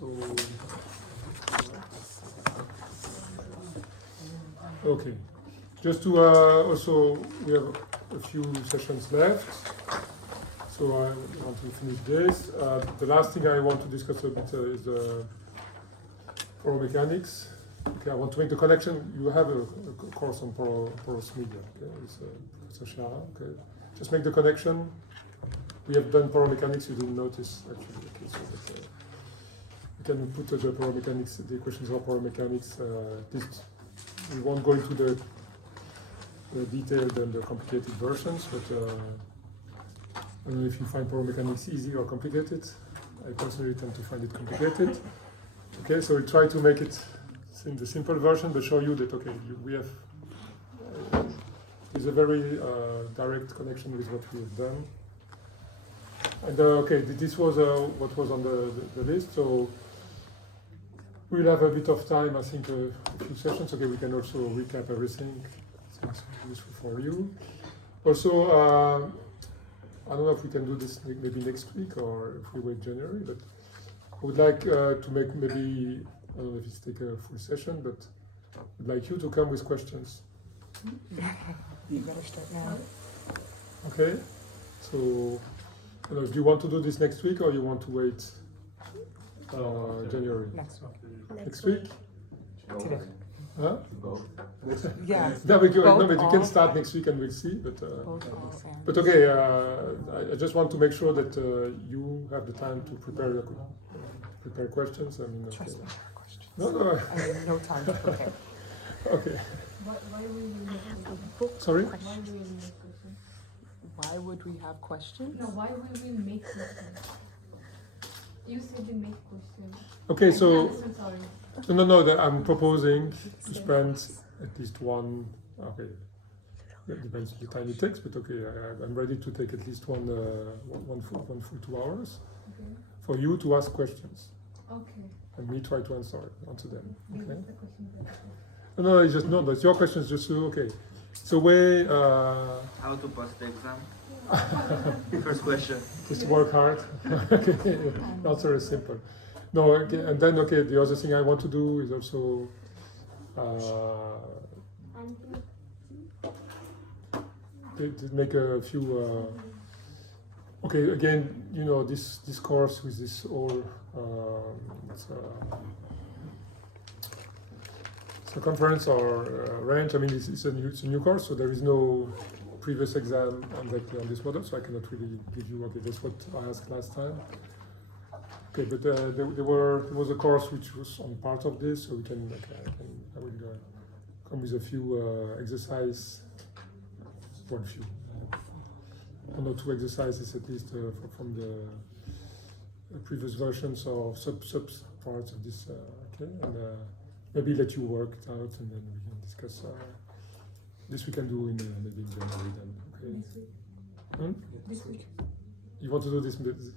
So, okay. Just to also, we have a few sessions left. So I want to finish this. The last thing I want to discuss a bit is the poromechanics. Okay, I want to make the connection. You have a course on porous media. Okay, it's Professor Shara. Okay, just make the connection. We have done poromechanics. You didn't notice actually. Okay, so that, you can put the poromechanics, the equations of poromechanics. We won't go into the detailed and the complicated versions, but I don't know if you find poromechanics easy or complicated. I personally tend to find it complicated. Okay, so we try to make it in the simple version, but show you that okay, we have there's a very direct connection with what we have done. And okay, this was what was on the list. So we'll have a bit of time, I think, a few sessions. Okay, we can also recap everything. It's useful for you. Also, I don't know if we can do this maybe next week or if we wait January, but I would like to make maybe, I don't know if it's take a full session, but I'd like you to come with questions. You better start now. Okay, so do you want to do this next week or you want to wait January? Next week. Next week? Today. Huh? Yeah. No, but you Both can all. start next week and we'll see. But Both okay, I just want to make sure that you have the time to prepare questions. I mean, okay. Trust me, I have questions. No. I have no time to prepare. Okay. Why do we make Sorry. Why do we make questions? Why would we have questions? No, why will we make questions? You said you make questions. Okay, so I'm sorry. no. I'm proposing to spend at least one. Okay, it depends on the time it takes, but okay, I'm ready to take at least one full 2 hours Okay. for you to ask questions Okay. and me try to answer them. Give Okay. us the question. No, it's just no. That's your questions. Just okay. So way How to pass the exam? First question. just work hard. Okay, the answer is simple. No, okay, and then okay. The other thing I want to do is also to make a few. Okay, again, you know this course with this all circumference or range. I mean, it's a new course, so there is no previous exam exactly on this model, so I cannot really give you. Okay, that's what I asked last time. Okay, but there was a course which was on part of this, so we can. Okay, I will come with a few exercise. One few. 1 or 2 exercises at least from the previous versions or sub parts of this. Okay, and maybe let you work it out, and then we can discuss. This we can do in maybe in January then. Okay. This week. Hmm? This week. You want to do this? Because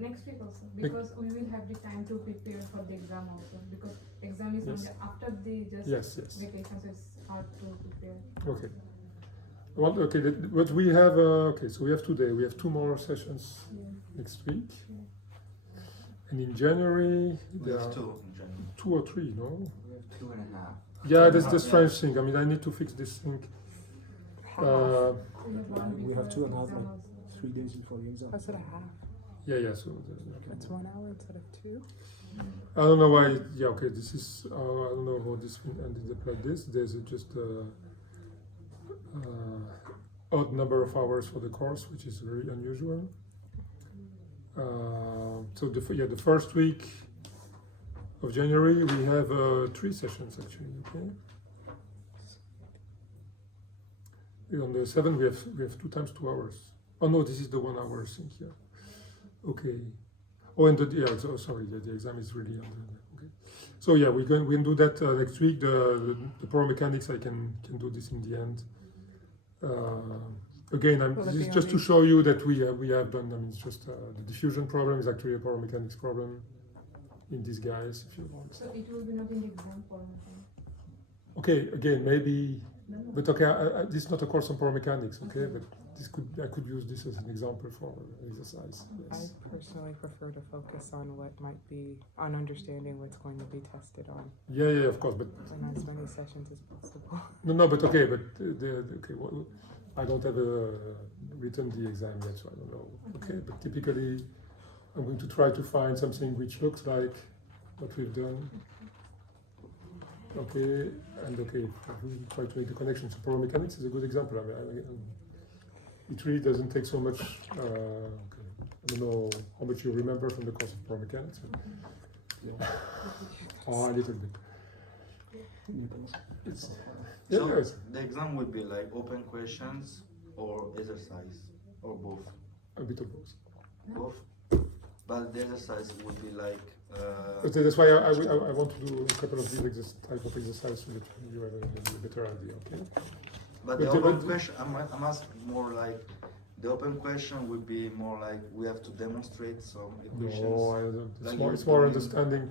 next week also. Because we will have the time to prepare for the exam also. Because exam is Yes. after the just Yes. vacation, so it's hard to prepare. Okay. Well, okay. But we have. Okay, so we have today. We have 2 more sessions Yeah. next week, Yeah. and in January We there have are 2 in January. 2 or 3. No. We have 2.5. Yeah, that's the Yeah. strange thing. I mean, I need to fix this thing. We have 1 week We have for 2.5 exam also. 3 days before the exam. That's what I have. Yeah. So It's 1 hour instead of 2. I don't know why. Yeah, okay. This is. I don't know how this ended up like this. There's just odd number of hours for the course, which is very unusual. So the first week of January we have 3 sessions actually. Okay. On the 7th we have 2 times 2 hours. Oh no, this is the 1 hour thing here. Okay. Oh, and so sorry, the exam is really on the. Okay. So yeah, we can do that next week. The poromechanics I can do this in the end. Again, Will it this is be just on to show you that we have done. I mean, it's just the diffusion problem is actually a poromechanics problem in disguise, if you want. So it will be not in the exam format. Okay, again, maybe, No. but okay, this is not a course on poromechanics, okay, but I could use this as an example for exercise. I Yes. personally prefer to focus on what might be, on understanding what's going to be tested on Yeah, of course, but in as many sessions as possible. no, but okay, but okay, well, I don't have written the exam yet, so I don't know. Okay, but typically, I'm going to try to find something which looks like what we've done. Okay, and okay, we try to make the connection. So power mechanics is a good example. It really doesn't take so much. Okay. I don't know how much you remember from the course of power mechanics. But, oh, a little bit. It's, yeah, So yes, the exam would be like open questions or exercise or both. a bit of both. Both. But the exercise would be like. But that's why I want to do a couple of these type of exercises so that you have a better idea. Okay. But the But the- open but- question, I'm asking more like, the open question would be more like we have to demonstrate some equations. No, I don't. It's Like more. you It's more do- understanding.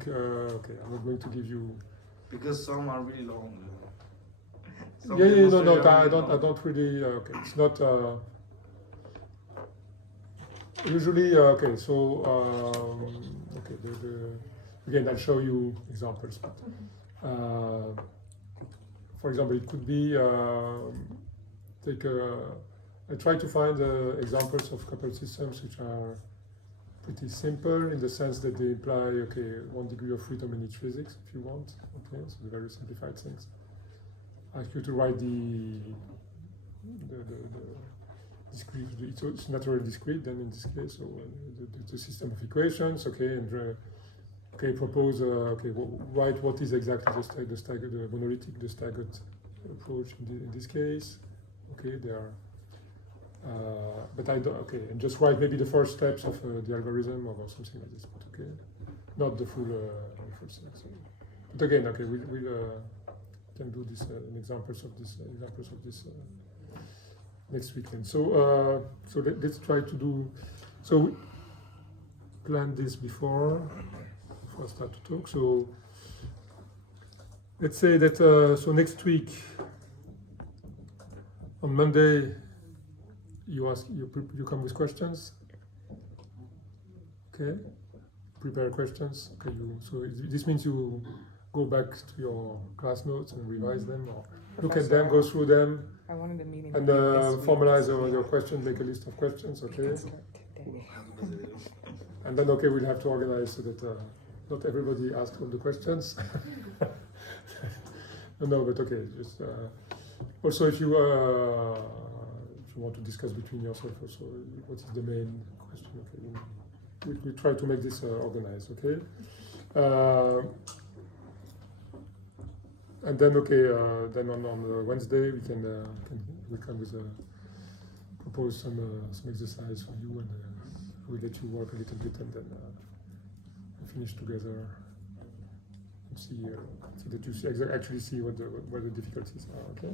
Okay, I'm not going to give you. Because some are really long. Some Yeah, no, demonstration are I really don't. I long. don't really. Okay, it's not. Usually, okay. So, okay. Again, I'll show you examples. But, for example, it could be take a. I try to find examples of coupled systems which are pretty simple in the sense that they imply, okay, 1 degree of freedom in each physics, if you want. Okay, so very simplified things. I ask you to write the discrete. It's naturally discrete. Then in this case, so the system of equations. Okay, and okay, propose. Okay, write what is exactly the staggered, the monolithic, the staggered approach in this case. Okay, there are. But I don't. Okay, and just write maybe the first steps of the algorithm or something like this. But okay, not the full thing. So, but again, okay, we can do this examples of this next weekend. So let's try to do. So we plan this before I start to talk. So let's say that so next week on Monday. You come with questions. Okay, prepare questions. Okay, so this means you go back to your class notes and revise them, or look at them, go through them, I wanted a meeting. and with you this week, formalize so your questions. Make a list of questions. we Okay, can start today. and then okay, we'll have to organize so that not everybody asks all the questions. No, but okay, just also if you want to discuss between yourself also what is the main question. Okay, we try to make this organized. Okay, and then okay, then on Wednesday we come with propose some exercise for you, and we'll let you work a little bit, and then finish together and see that you actually see where the difficulties are. Okay.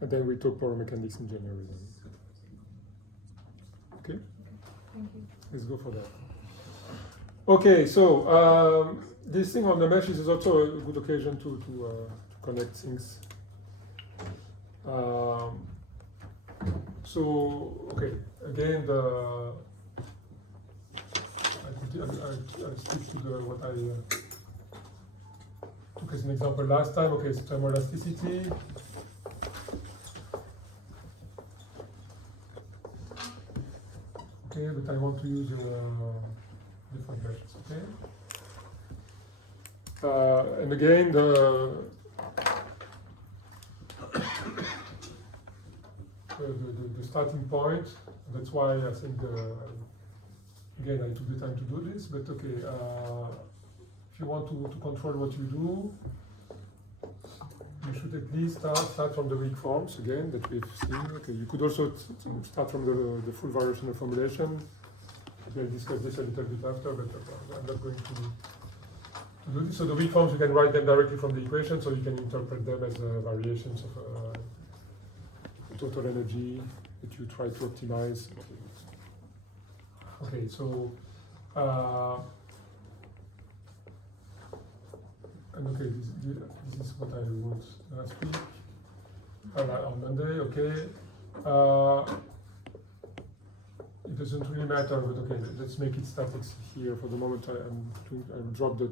And then we talk power mechanics in January. Okay, Thank you. let's go for that. Okay, so this thing on the mesh is also a good occasion to connect things. So okay, again I stick to what I took as an example last time. Okay, so thermoelasticity. Okay, but I want to use different versions, okay? And again, the starting point, that's why I think, again, I took the time to do this, but okay, if you want to control what you do, you should at least start from the weak forms again that we've seen. Okay, you could also start from the full variational formulation. We'll discuss this a little bit after, but I'm not going to do this. So the weak forms, you can write them directly from the equation, so you can interpret them as variations of total energy that you try to optimize. Okay, so and okay, this is what I wrote last week, on Monday, okay. It doesn't really matter, but okay, let's make it static here for the moment. I'll drop the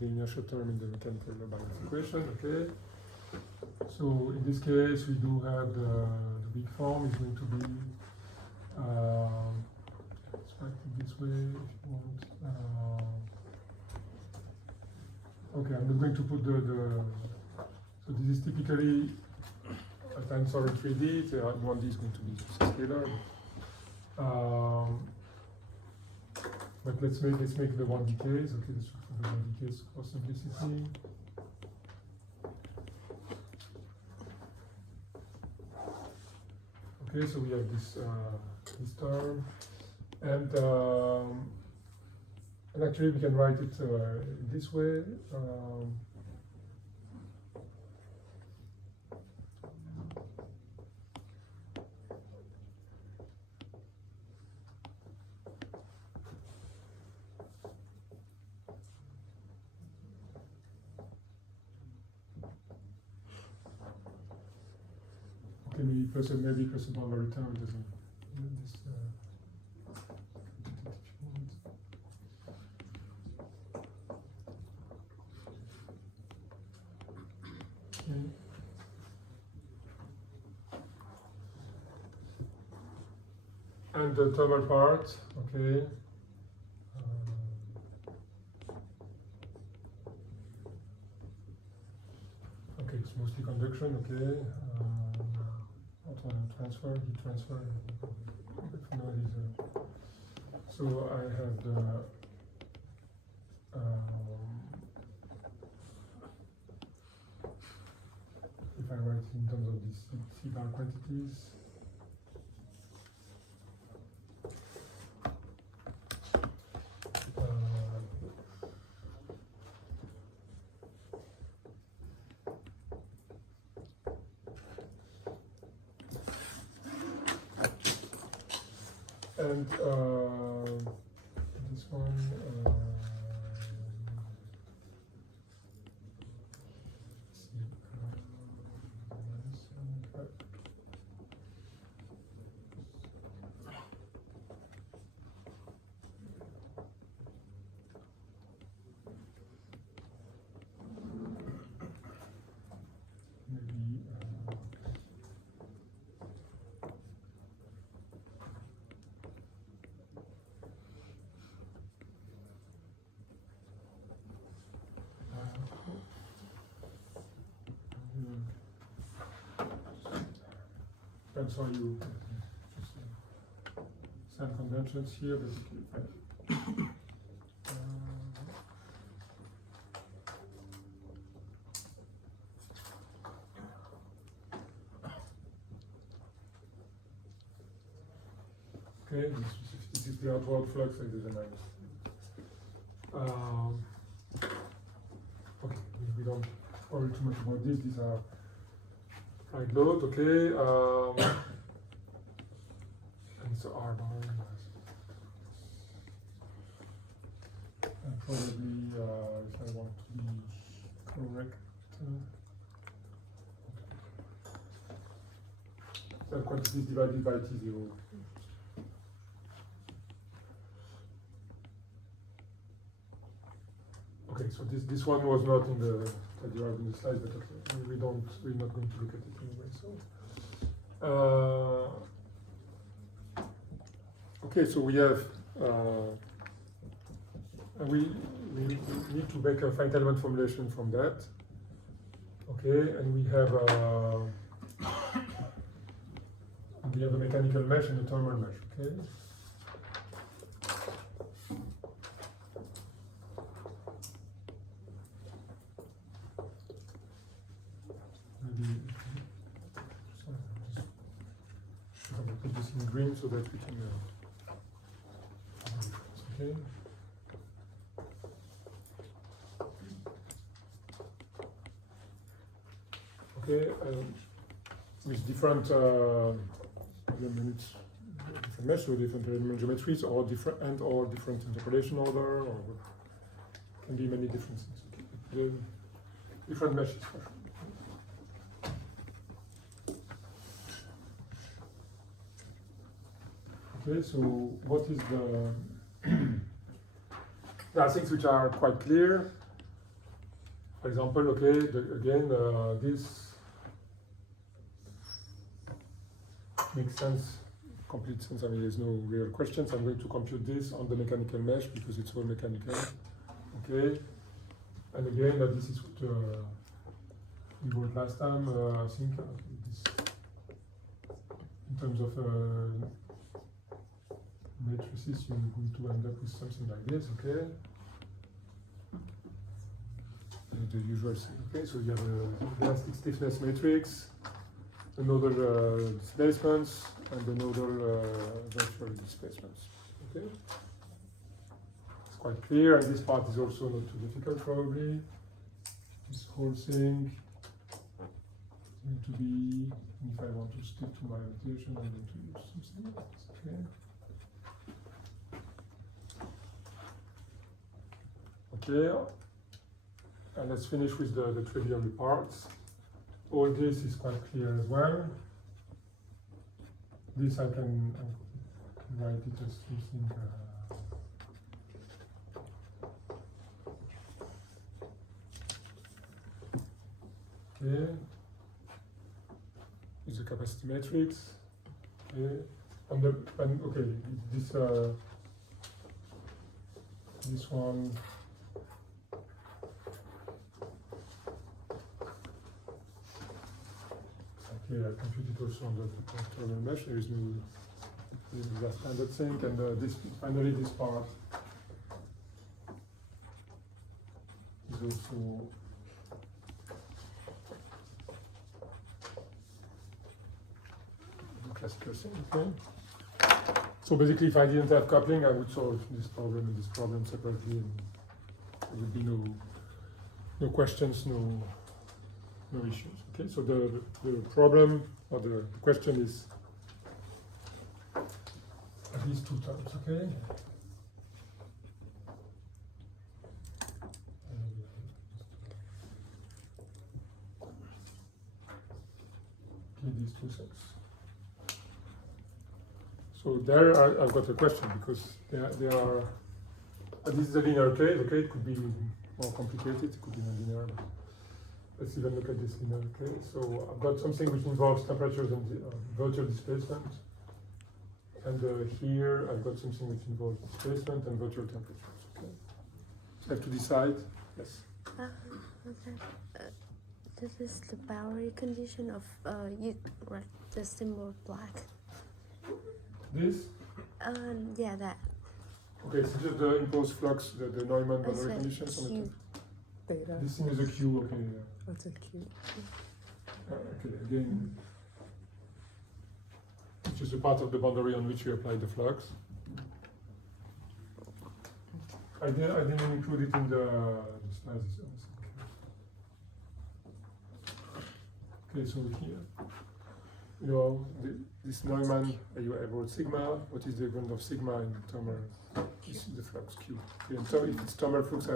inertial term in the mechanical balance equation, okay? So in this case, we do have the weak form is going to be, let's write it this way if you want. Okay, I'm not going to put so this is typically a tensor in 3D, so 1D is going to be just a scalar. But let's make the 1D case. Okay, let's look for the 1D case for simplicity. Okay, so we have this term, and actually we can write it this way. Okay, maybe plus a boundary term doesn't this. Okay. And the thermal part, okay. Okay, it's mostly conduction, okay. Transfer, heat transfer. So I have the if I write in terms of these C bar quantities. And this one, maybe. I'm sorry, you just sign conventions here, basically. Okay, this is the outward flux and the minus. Okay, we don't worry too much about this. These are right load, okay. And it's R bar. And probably, if I want to be correct, that quantity is divided by T0. Okay, so this one was not in the that you have in the slide, but okay, we're not going to look at it anyway. So, okay, so we have we need to make a finite element formulation from that. Okay, and we have a mechanical mesh and a thermal mesh. Okay. Put this in green so that we can okay. Okay, with different elements, different mesh with different element geometries, or different interpolation order, or can be many different things. Okay. The different meshes. Okay, so what is the there are things which are quite clear. For example, okay, this makes sense, complete sense. I mean, there's no real questions. I'm going to compute this on the mechanical mesh because it's all mechanical. Okay, and again, this is what we wrote last time. I think this, in terms of matrices, you're going to end up with something like this. Okay. The usual thing. Okay, so you have a elastic stiffness matrix, a nodal displacements, and the nodal virtual displacements. Okay, it's quite clear, and this part is also not too difficult probably. This whole thing is going to be, if I want to stick to my notation, I'm going to use something else. Okay. Okay. And let's finish with the trivial parts. All this is quite clear as well. This I can write it as something. Okay. Is the capacity matrix. Okay. Okay. This one. Okay, I computed also on the thermal mesh. There is no standard thing, and finally this part is also the classical thing. Okay. So basically, if I didn't have coupling, I would solve this problem and this problem separately, and there would be no questions, no issues. Okay, so the problem or the question is these two terms. Okay. Okay, these two things. So there I've got a question because they are. This is a linear case. Okay, it could be more complicated. It could be non-linear. Let's even look at this linear case. So I've got something which involves temperatures and virtual displacement. And here I've got something which involves displacement and virtual temperatures. Okay. So I have to decide. Yes. Okay. This is the boundary condition of you write the symbol black. This? Yeah, that. Okay, so just the impulse flux, the Neumann That's boundary a conditions on the Q. top. Theta. This thing is a Q. Okay. Yeah. That's a Q. Okay, again, it's just a part of the boundary on which you apply the flux. I didn't include it in the slides. Okay, so here, this Neumann, you wrote sigma. What is the equivalent of sigma in thermal? This is the flux Q. Okay, and so if it's thermal flux,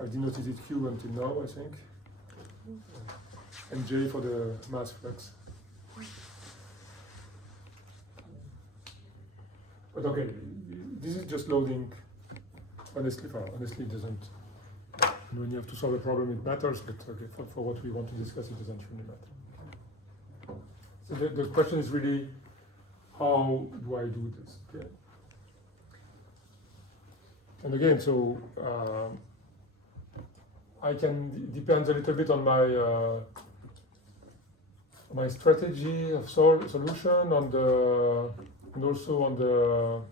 I've denoted it Q until now, I think. And J for the mass flux. But okay, this is just loading. Honestly, it doesn't. When you have to solve a problem, it matters, but okay, for what we want to discuss, it doesn't really matter. So the question is really, how do I do this? Okay. And again, so I can depend a little bit on my strategy of solution, and also on the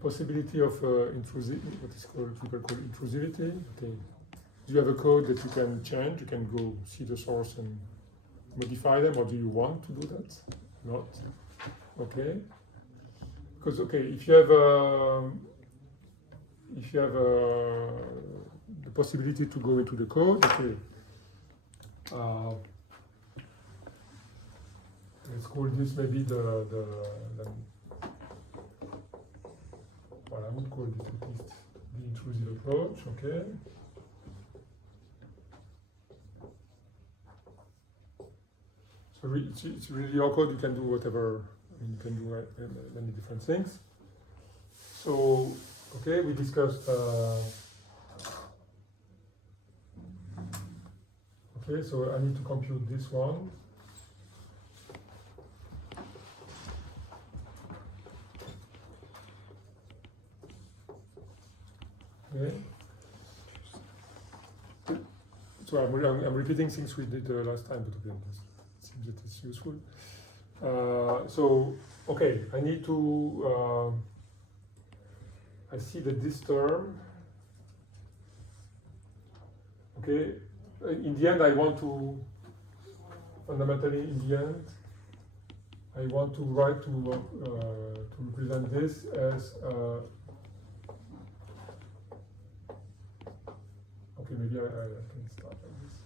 possibility of people call intrusivity. Okay, do you have a code that you can change? You can go see the source and modify them, or do you want to do that? Not. Okay. Because if you have the possibility to go into the code, okay. Let's call this maybe well, I would call this at least the intrusive approach, okay? So it's really your code, you can do whatever I mean, you can do many different things. So, okay, we discussed. Okay, so I need to compute this one. Okay. So I'm repeating things we did last time, but again, it seems that it's useful. So, okay, I need to, I see that this term, okay, in the end I want to, fundamentally in the end, I want to write to represent this as, okay, maybe I can start like this.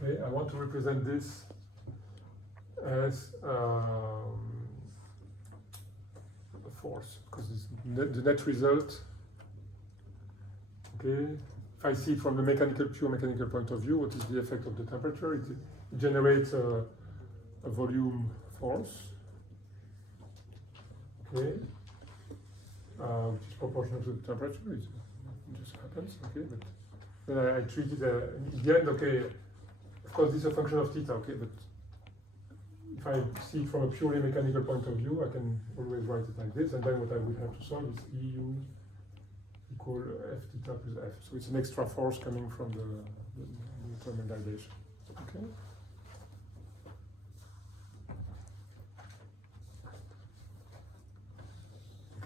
Okay, I want to represent this as a force, because the net result, okay, if I see from the pure mechanical point of view, what is the effect of the temperature? It generates a volume force, okay, which is proportional to the temperature. It just happens, okay, but then I treat it in the end, okay, of course this is a function of theta, okay, but if I see it from a purely mechanical point of view, I can always write it like this, and then what I would have to solve is EU equal F theta plus F. So it's an extra force coming from the thermal dilation. Okay.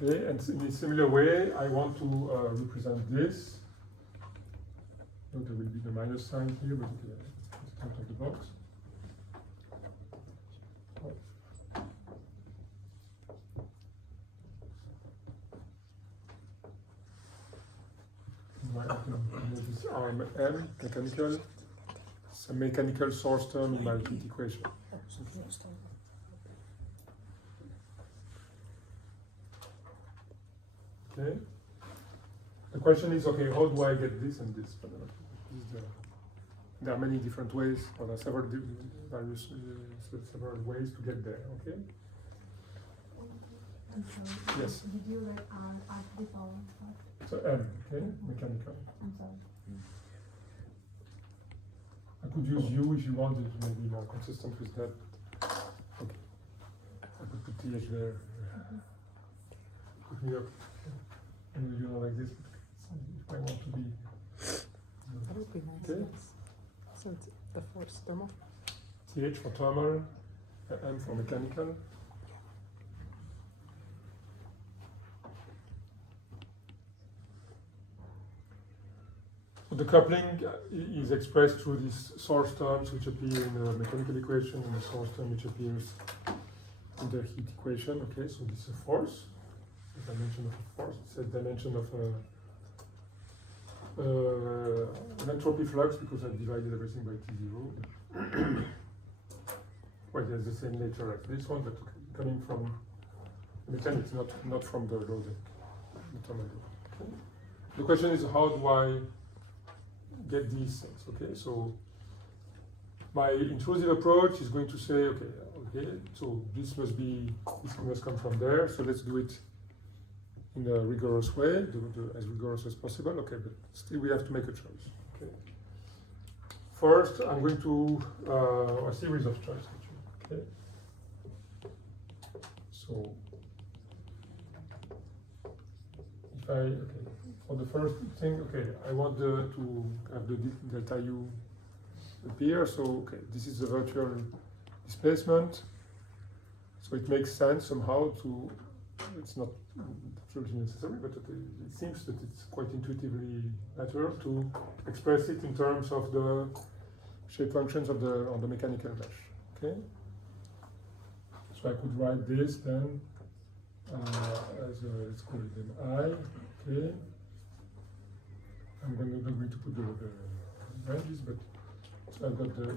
Okay, and in a similar way, I want to represent this. So there will be the minus sign here, but okay, it's out of the box. This arm M, mechanical, it's a mechanical source term in my heat equation. Okay. The question is, okay, how do I get this and this? There are many different ways, or there are several ways to get there. Okay. I'm sorry. Yes. Did you write R to the power? So M, okay, mechanical. I'm sorry. I could use U if you want, it may be more consistent with that. Okay. I could put TH there. Put me up. And you know, like this. If I want to be. That would be nice. Okay. Since the force thermal. TH for thermal, M for mechanical. So the coupling is expressed through these source terms which appear in the mechanical equation and the source term which appears in the heat equation. Okay, so this is a force, the dimension of a force. It's a dimension of an entropy flux because I've divided everything by T0. Well, it has the same nature as this one, but coming from mechanics, not from the loading, the thermal load. Okay. The question is, how do I get these things? Okay, so my intrusive approach is going to say, okay, so this must come from there. So let's do it in a rigorous way, as rigorous as possible. Okay, but still we have to make a choice. Okay. First, I'm going to a series of choices. Okay. So if for the first thing, I want to have the delta U appear. So this is the virtual displacement. So it makes sense somehow to. It's not absolutely necessary, but it seems that it's quite intuitively natural to express it in terms of the shape functions on the mechanical mesh. Okay. So I could write this then as let's call it an I. Okay. I'm not going to put the ranges, but so I've got the.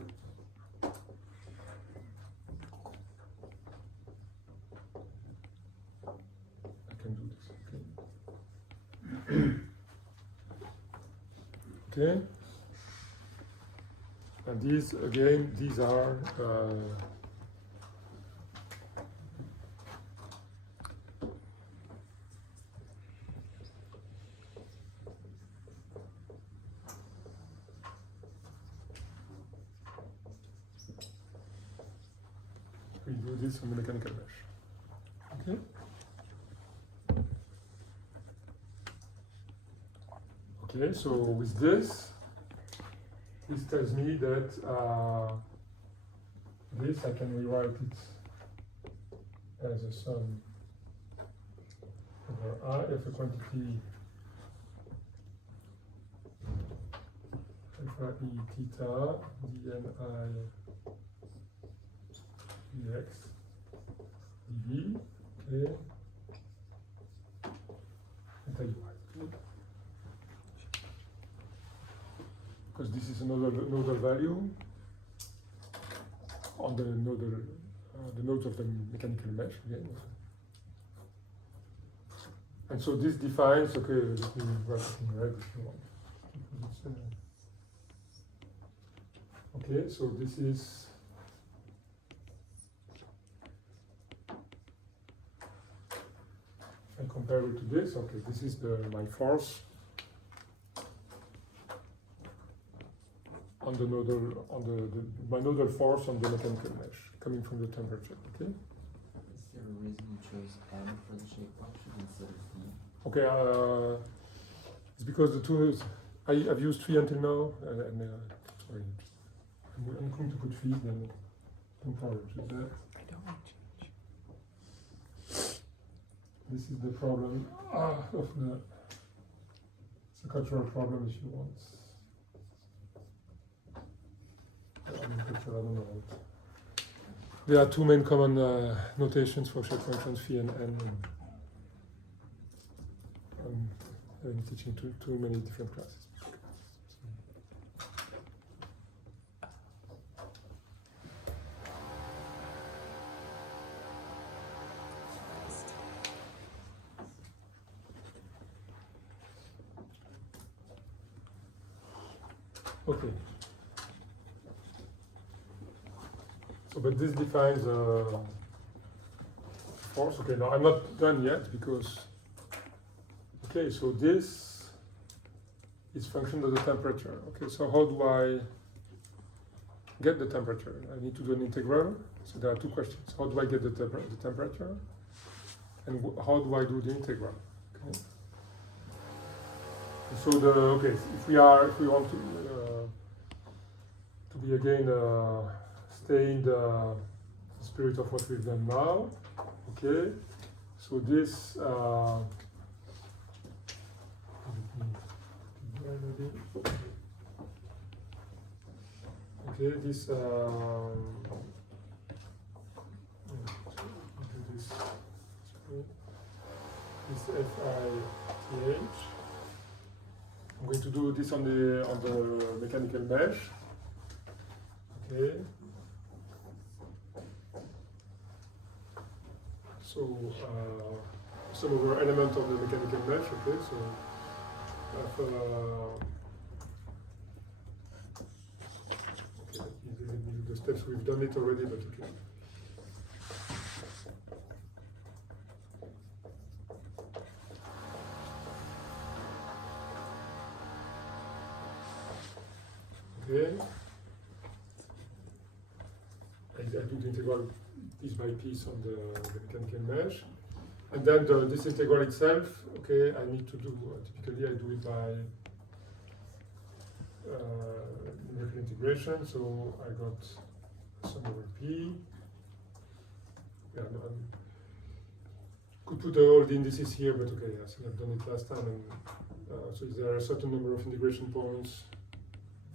I can do this. Okay. Okay. And these are do this on the mechanical mesh. Okay? Okay, so with this tells me that this I can rewrite it as a sum over I of a quantity alpha e theta dni dx dv, okay, theta ui. Because this is another nodal value on the nodal, the nodes of the mechanical mesh again. And so this defines, okay, let me write it in red if you want. Okay, so this is I compare it to this. Okay, this is my force on the nodal, my nodal force on the mechanical mesh coming from the temperature. Okay. Is there a reason you chose M for the shape function instead of V? Okay. It's because the two is I've used phi until now, and sorry, I'm going to put phi then. Don't problem with that. I don't want to change. This is the problem of the. It's a cultural problem if you want. I don't know. There are two main common notations for shape functions, phi and n. I'm teaching too many different classes. Okay. So, but this defines force. Okay, now I'm not done yet because. Okay, so this is function of the temperature. Okay, so how do I get the temperature? I need to do an integral. So there are two questions. How do I get the temperature? And how do I do the integral? Okay. So if we want to be again stay in the spirit of what we've done now. Okay, so this. Okay, this FITH. I'm going to do this on the mechanical mesh. Okay. So some of our element of the mechanical mesh. Okay, so. The steps we've done it already, but okay. Okay. I do the integral piece by piece on the mechanical mesh. And then this integral itself, okay, I need to do, typically I do it by numerical integration, so I got sum over P. Yeah, could put all the indices here, but okay, I think I've done it last time. And so there are a certain number of integration points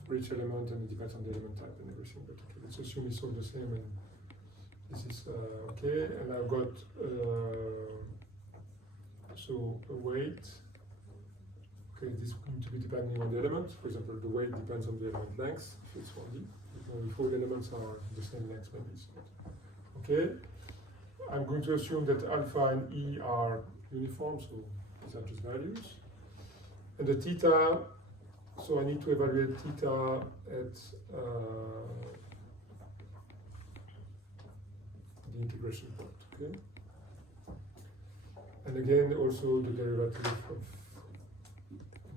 for each element, and it depends on the element type and everything, but okay, let's assume it's all the same. And this is okay, and I've got so a weight. Okay, this is going to be depending on the element. For example, the weight depends on the element length. If it's 1D, if all the elements are the same length, maybe it's not. Okay, I'm going to assume that alpha and E are uniform, so these are just values. And the theta, so I need to evaluate theta at the integration point, okay? And again, also the derivative of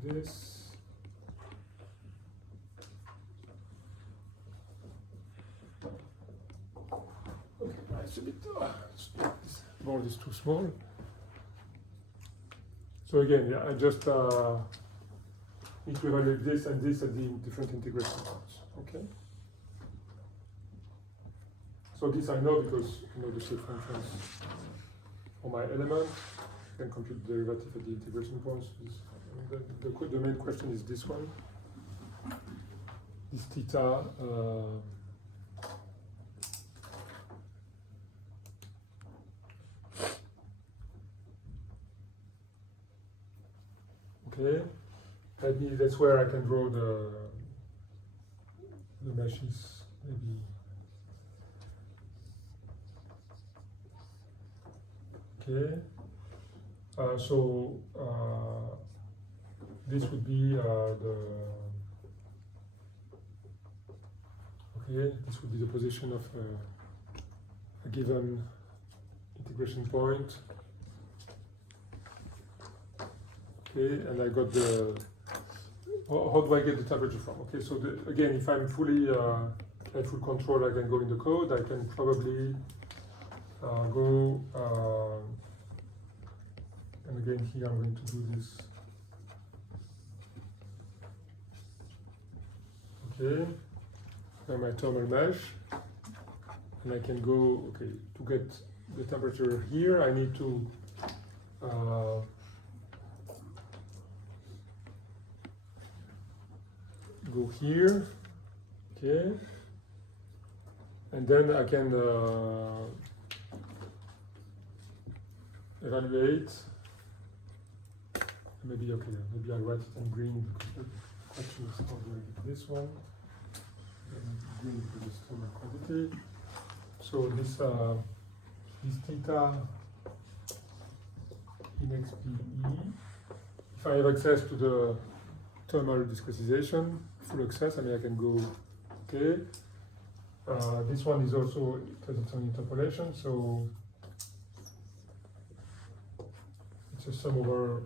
this. Okay, nice. it's a bit, this board is too small. So again, yeah, I just need to evaluate this and this at the different integration points, okay? So this I know because I know the shape functions for my element. I can compute the derivative at the integration points. The main question is this one. This theta. Okay, maybe that's where I can draw the meshes, maybe. Okay, so this would be this would be the position of a given integration point. Okay, and I got the. How do I get the temperature from? Okay, so again, if I'm fully at full control, I can go in the code. I can probably go. And again, here I'm going to do this. Okay, and my thermal mesh, and I can go. Okay, to get the temperature here, I need to. Go here, okay, and then I can evaluate. Maybe okay, maybe I write it in green because the question is how do I get this one? And green because it's thermal quantity. So this theta in XPE. If I have access to the thermal discretization, full access, I mean I can go, okay. This one is also, it has its own interpolation, so it's a sum over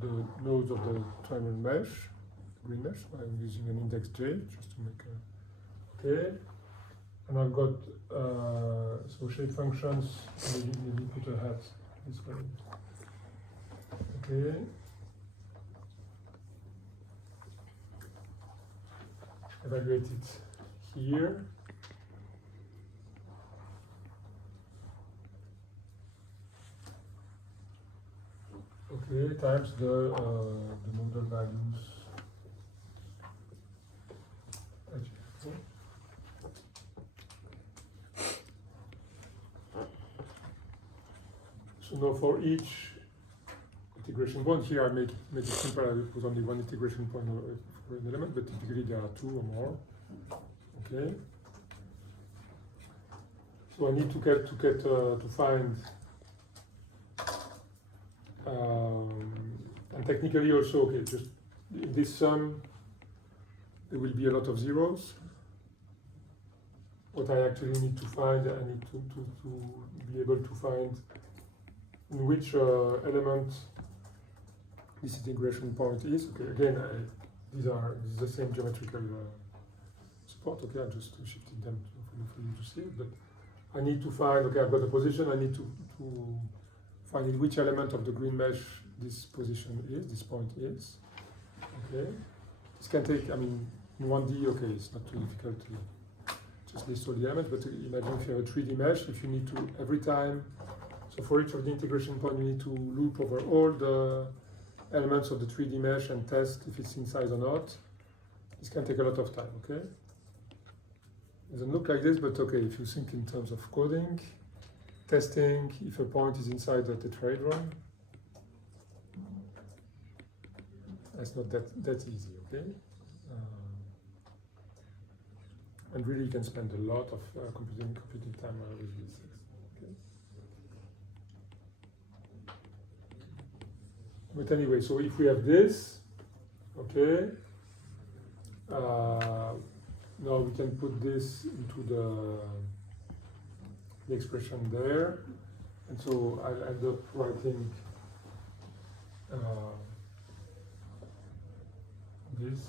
the nodes of the thermal mesh, green mesh. So I'm using an index J just to make a, okay. And I've got, so shape functions, maybe put a hat this way, okay. Evaluate it here. Okay, times the model values. So now for each integration point, here I make it simple. I put only one integration point for an element, but typically there are two or more. Okay. So I need to find, and technically also, okay, just in this sum, there will be a lot of zeros. What I actually need to find, I need to be able to find in which element this integration point is. Okay, again, this is the same geometrical support. Okay, I'm just shifting them for you to see it. But I need to find. Okay, I've got a position. I need to find in which element of the green mesh this position is. This point is. Okay, this can take. I mean, in 1D. Okay, it's not too difficult to just list all the elements. But imagine if you have a 3D mesh. If you need to every time. So for each of the integration point, you need to loop over all the elements of the 3D mesh and test if it's inside or not. This can take a lot of time, okay? It doesn't look like this, but okay, if you think in terms of coding, testing if a point is inside the tetrahedron, that's not that easy, okay? And really you can spend a lot of computing time with these things. But anyway, so if we have this, okay, now we can put this into the expression there, and so I'll end up writing this.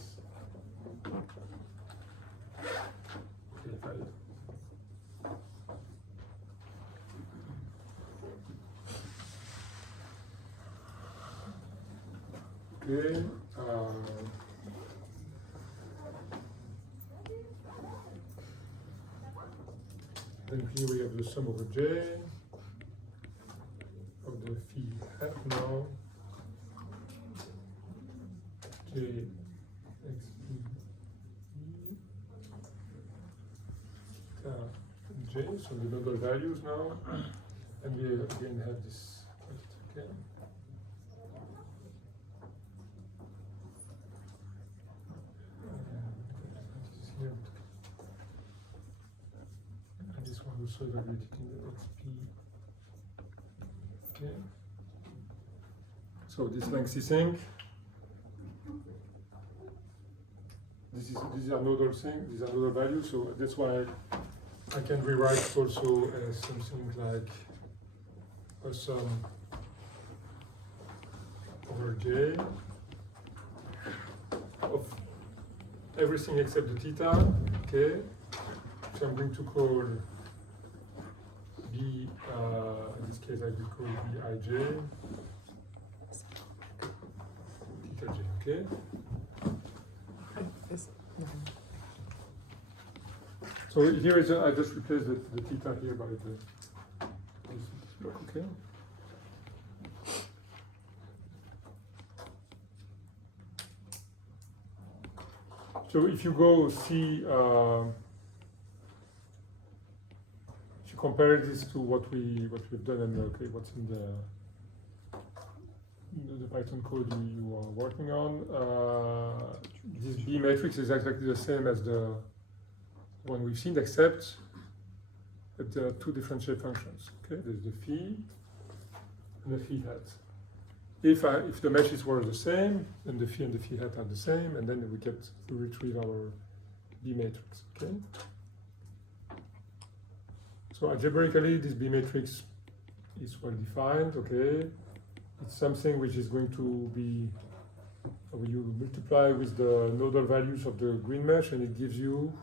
Okay, Okay. Then here we have the sum over j of the phi hat now. J x p j, so the nodal values now, and we again have this quantity again. And this one also evaluated in the XP. Okay. So this lengthy thing. These are nodal things. These are nodal values. So that's why I can rewrite it also as something like a sum over j of everything except the theta. Okay. So I'm going to call B, in this case I will call Bij, theta j, okay? So here is, I just replaced the theta here by this block, okay? So if you go see, if you compare this to what we've done and okay, what's in the Python code you are working on, this B matrix is exactly the same as the one we've seen, except that there are two different shape functions. Okay, there's the phi and the phi hat. If the meshes were the same, then the phi and the phi hat are the same, and then we retrieve our B matrix. Okay. So algebraically, this B matrix is well defined. Okay, it's something which is going to be, you multiply with the nodal values of the green mesh, and it gives you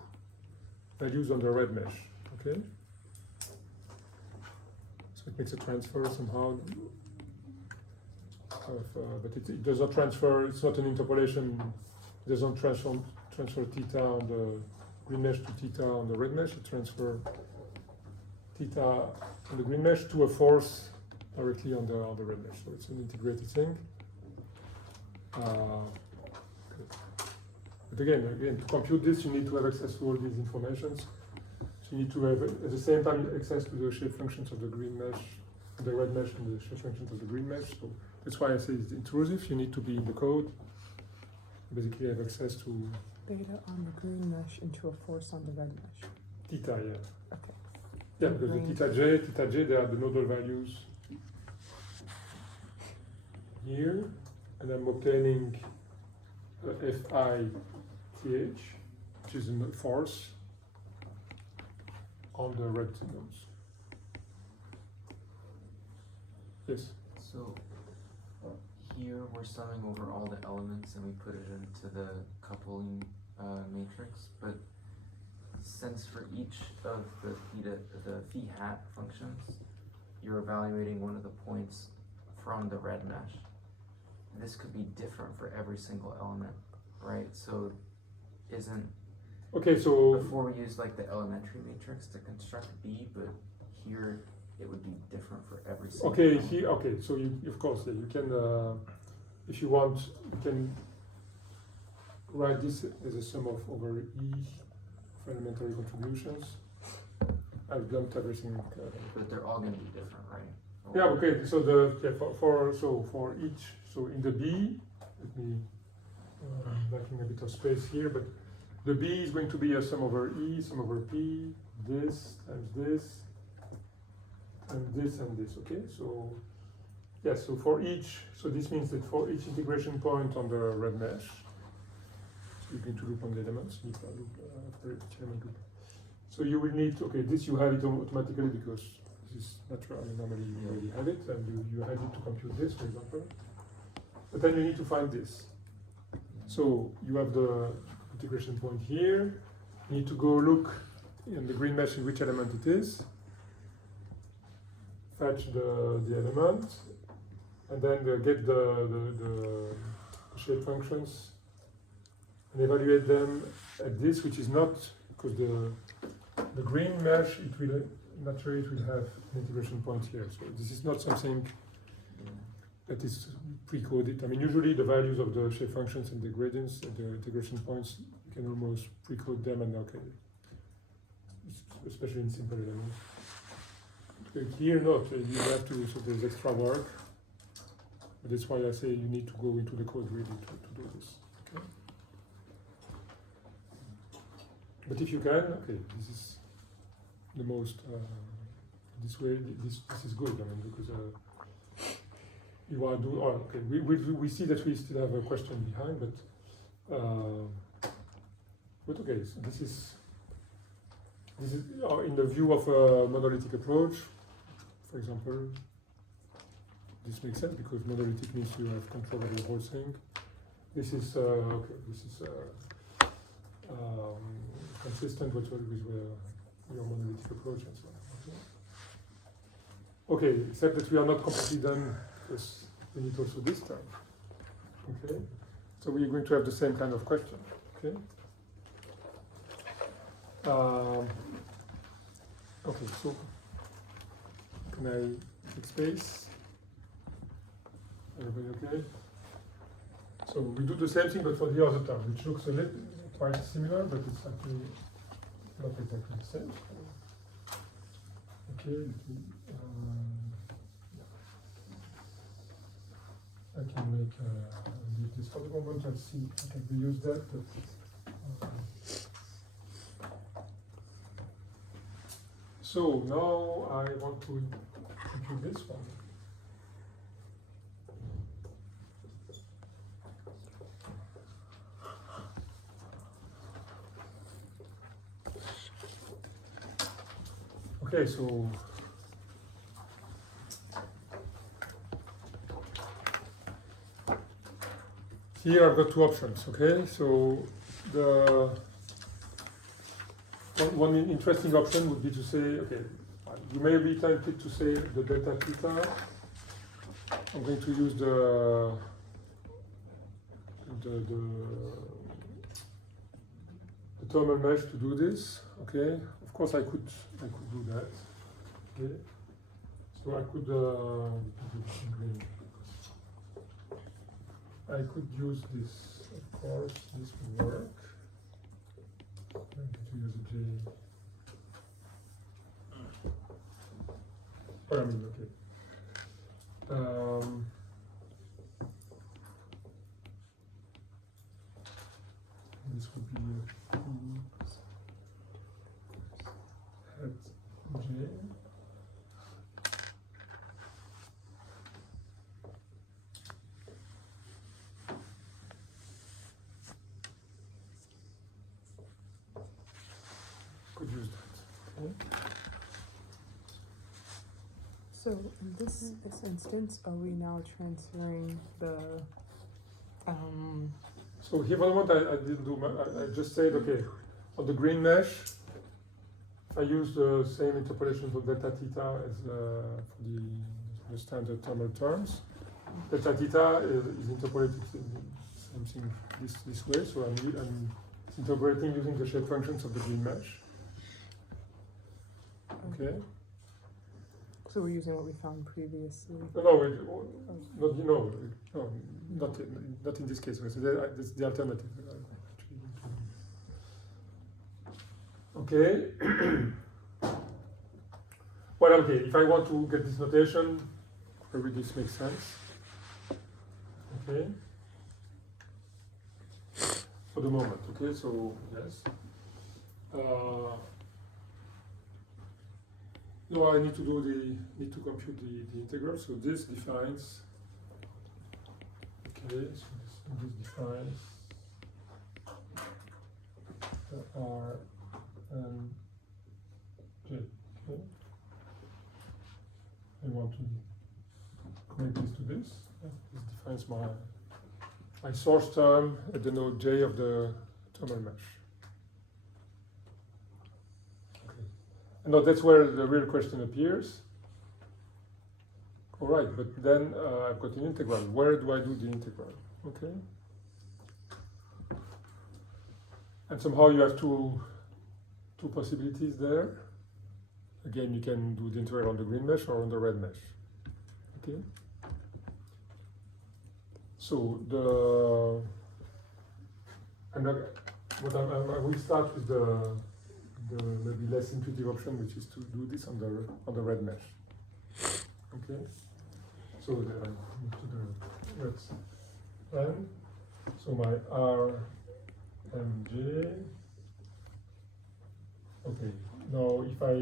values on the red mesh. Okay. So it makes a transfer somehow. But it does not transfer, it's not an interpolation, it does not transfer theta on the green mesh to theta on the red mesh, it transfers theta on the green mesh to a force directly on the red mesh. So it's an integrated thing. But again, to compute this, you need to have access to all these informations. So you need to have, at the same time, access to the shape functions of the green mesh, the red mesh, and the shape functions of the green mesh. So that's why I say it's intrusive. You need to be in the code. Basically, have access to Theta on the green mesh into a force on the red mesh. theta, yeah. Okay. Yeah, because the theta j, they are the nodal values here, and I'm obtaining Fi th, which is a force on the red nodes. Yes. So here we're summing over all the elements and we put it into the coupling matrix, but since for each of the phi hat functions, you're evaluating one of the points from the red mesh. This could be different for every single element, right? So isn't, Okay, so before we use like the elementary matrix to construct B, but here it would be different for every single okay, element. here, okay, so you, of course, yeah, you can, if you want, you can write this as a sum of over E of elementary contributions. I've lumped everything. But they're all going to be different, right? Yeah, okay, so for each, so in the B, let me, lacking a bit of space here, but the B is going to be a sum over E, sum over P, this times this, and this, okay? So, yeah, so for each, so this means that for each integration point on the red mesh, so you're going to loop on the elements, loop after each element loop. So you will need, okay, this you have it automatically because this is natural, I mean, normally you already have it, and you have it to compute this, for example. But then you need to find this. So you have the integration point here, you need to go look in the green mesh in which element it is, fetch the element, and then get the shape functions and evaluate them at this, which is not, because the green mesh, it will naturally it will have an integration point here. So this is not something that is pre-coded. I mean, usually the values of the shape functions and the gradients and the integration points, you can almost pre-code them and okay, especially in simple elements. Here not, you have to, so there's extra work. But that's why I say you need to go into the code really to do this. Okay? But if you can, okay, this is the most, this way, this is good, I mean, because you are doing, oh, okay, we see that we still have a question behind, but okay, so this is in the view of a monolithic approach, for example, this makes sense because monolithic means you have control over the whole thing. This is okay. This is consistent with your monolithic approach and so on. Okay, except that we are not completely done because we need also this term. Okay, so we're going to have the same kind of question. Okay. Okay, so can I take space? Everybody okay? So we do the same thing but for the other term, which looks a little quite similar, but it's actually not exactly the same. Okay, I can make leave this for the moment and see if I can reuse that. But, so now I want to compute this one. Okay, so here I've got two options. Okay, so the one interesting option would be to say, okay, you may be tempted to say the delta theta. I'm going to use the thermal mesh to do this. Okay, of course I could do that. Okay, so I could use this. Of course, this would work. I'm going to use a J. Oh, I mean, okay. This would be at J. Could use that. Okay. So in this instance, are we now transferring the So here for the moment I didn't do I just said okay, on the green mesh I use the same interpolation for delta theta as for the standard thermal terms. Delta theta is interpolated in same thing this way, so I'm interpolating using the shape functions of the green mesh. Okay. So we're using what we found previously. No, not in this case. So that's the alternative. Okay. Well, okay. If I want to get this notation, probably this makes sense. Okay. For the moment. Okay. So yes. No, I need to compute the integral. So this defines. Okay, so this defines the R and J. Okay. I want to connect this to this. This defines my source term at the node J of the thermal mesh. Now that's where the real question appears. All right, but then I've got an integral. Where do I do the integral? Okay. And somehow you have two possibilities there. Again, you can do the integral on the green mesh or on the red mesh. Okay. So I will start with the maybe less intuitive option, which is to do this on the red mesh. Okay. So to the red pen. So my RMJ. Okay. Now if I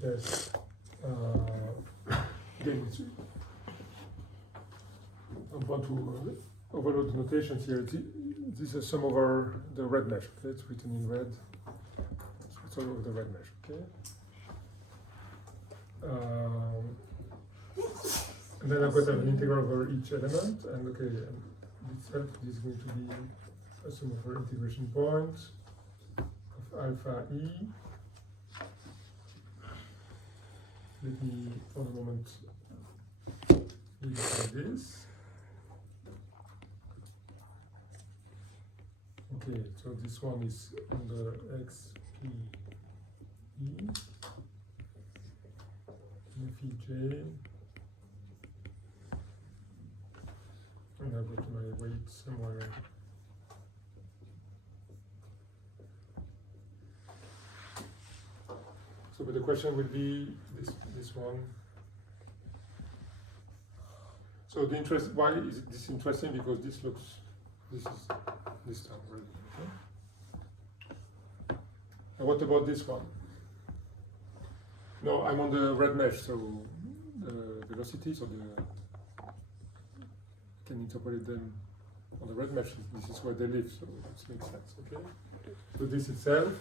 test again, I want to overload the notations here. This is sum over the red mesh. Okay, it's written in red. So it's all over the red mesh. Okay. And then I've got an integral over each element, and okay, and itself is going to be a sum over integration points of alpha e. Let me, for the moment, leave it like this. Okay, so this one is on the XPE, FEJ, and I've got my weight somewhere. So, but the question would be this one. So the interest, why is this interesting? Because this is this term, right? Okay. And what about this one? No, I'm on the red mesh, so the velocities or the can interpolate them on the red mesh. This is where they live, so it makes sense. Okay. So this itself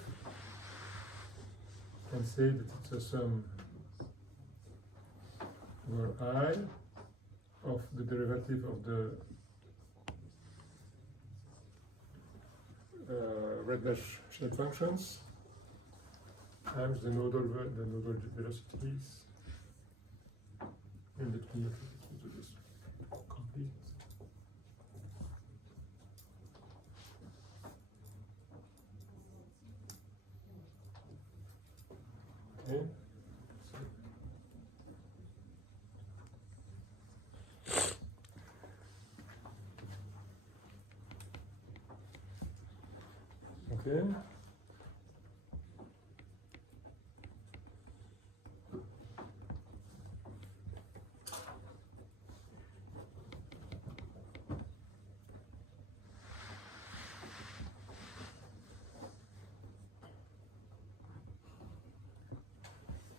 can say that it's a sum over I of the derivative of the red mesh shape functions times the nodal velocities. And let me do this complete. Okay. Okay.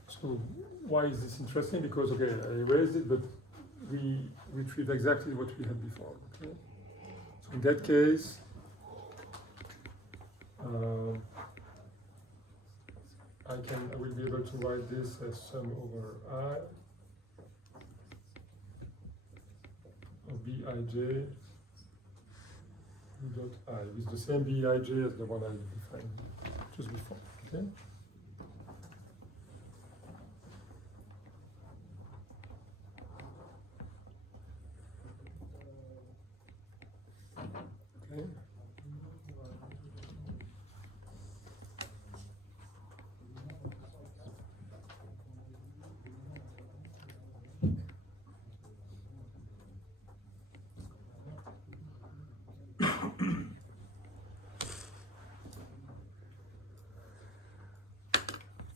So why is this interesting? Because okay, I erased it, but we retrieve exactly what we had before. Okay. So in that case, I will be able to write this as sum over I of Bij dot I with the same Bij as the one I defined just before. Okay. Okay.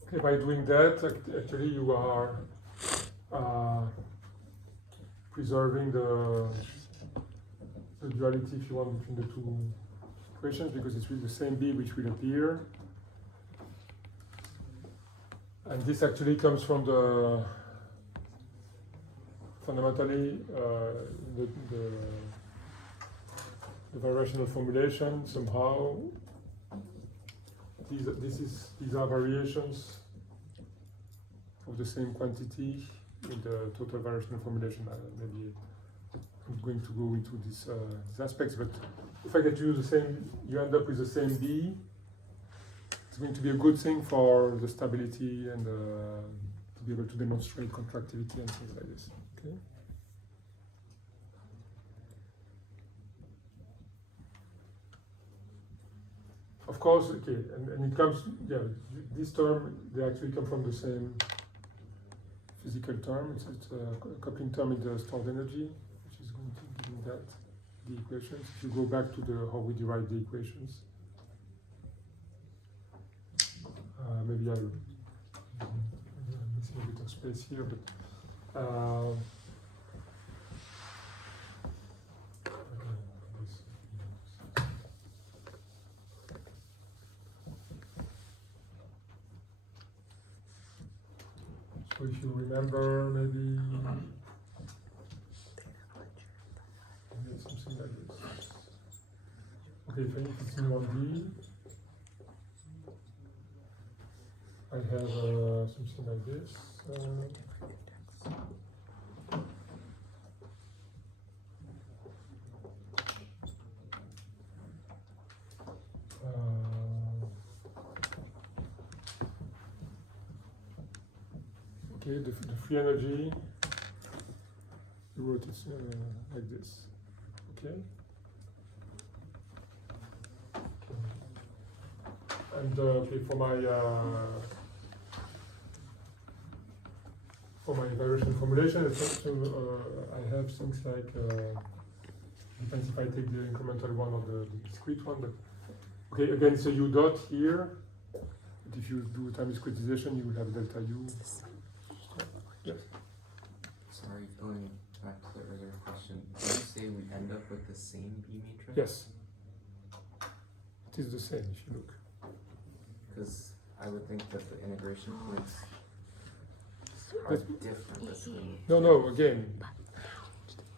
Okay, by doing that, actually you are preserving the duality, if you want, between the two equations, because it's with the same B which will appear. And this actually comes from the fundamentally the variational formulation somehow. These are variations of the same quantity in the total variational formulation. Maybe I'm going to go into these aspects, but if I get to use the same, you end up with the same B. It's going to be a good thing for the stability and to be able to demonstrate contractility and things like this. Okay. Of course, okay, and it comes, yeah, this term, they actually come from the same physical term. It's a coupling term in the stored energy, which is going to give me that, the equations. If you go back to the how we derive the equations, maybe I'm missing a bit of space here, but so if you remember, maybe something like this. Okay, if it's in 1D, I have something like this. Okay, the free energy, you wrote it like this. Okay. And okay, for my evaluation formulation, I have things like depends if I take the incremental one or the discrete one. But okay, again, it's a u dot here. But if you do time discretization, you will have delta u. Yes. Sorry, going back to the earlier question. Did you say we end up with the same B matrix? Yes. It is the same if you look. Because I would think that the integration points are That's- different between. No, again,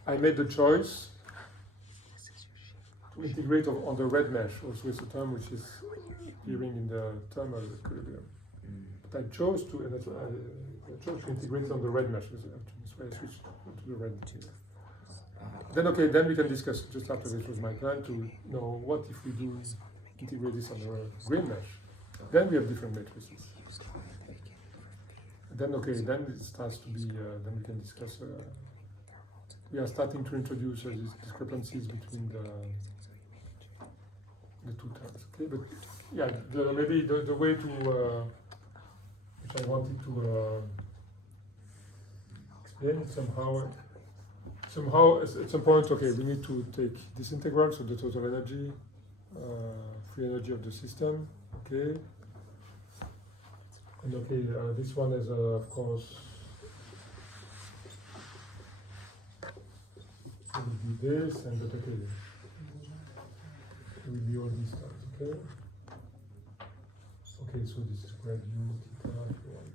I made the choice to integrate on the red mesh, also it's a term which is appearing in the thermal equilibrium. But I chose to, and I chose to integrate on the red mesh, that's why I switched to the red. Then okay, then we can discuss, just after this was my plan, to know what if we do integrate this on the green mesh. Then we have different matrices. Then okay, then it starts to be, then we can discuss, we are starting to introduce these discrepancies between the two terms, okay? But yeah, maybe the way to, which I wanted to explain somehow at some point, okay, we need to take this integral, so the total energy, free energy of the system, okay? And okay, this one is of course, it will be this, and that, okay, it will be all these terms, okay? Okay, so this is grad u theta if you want.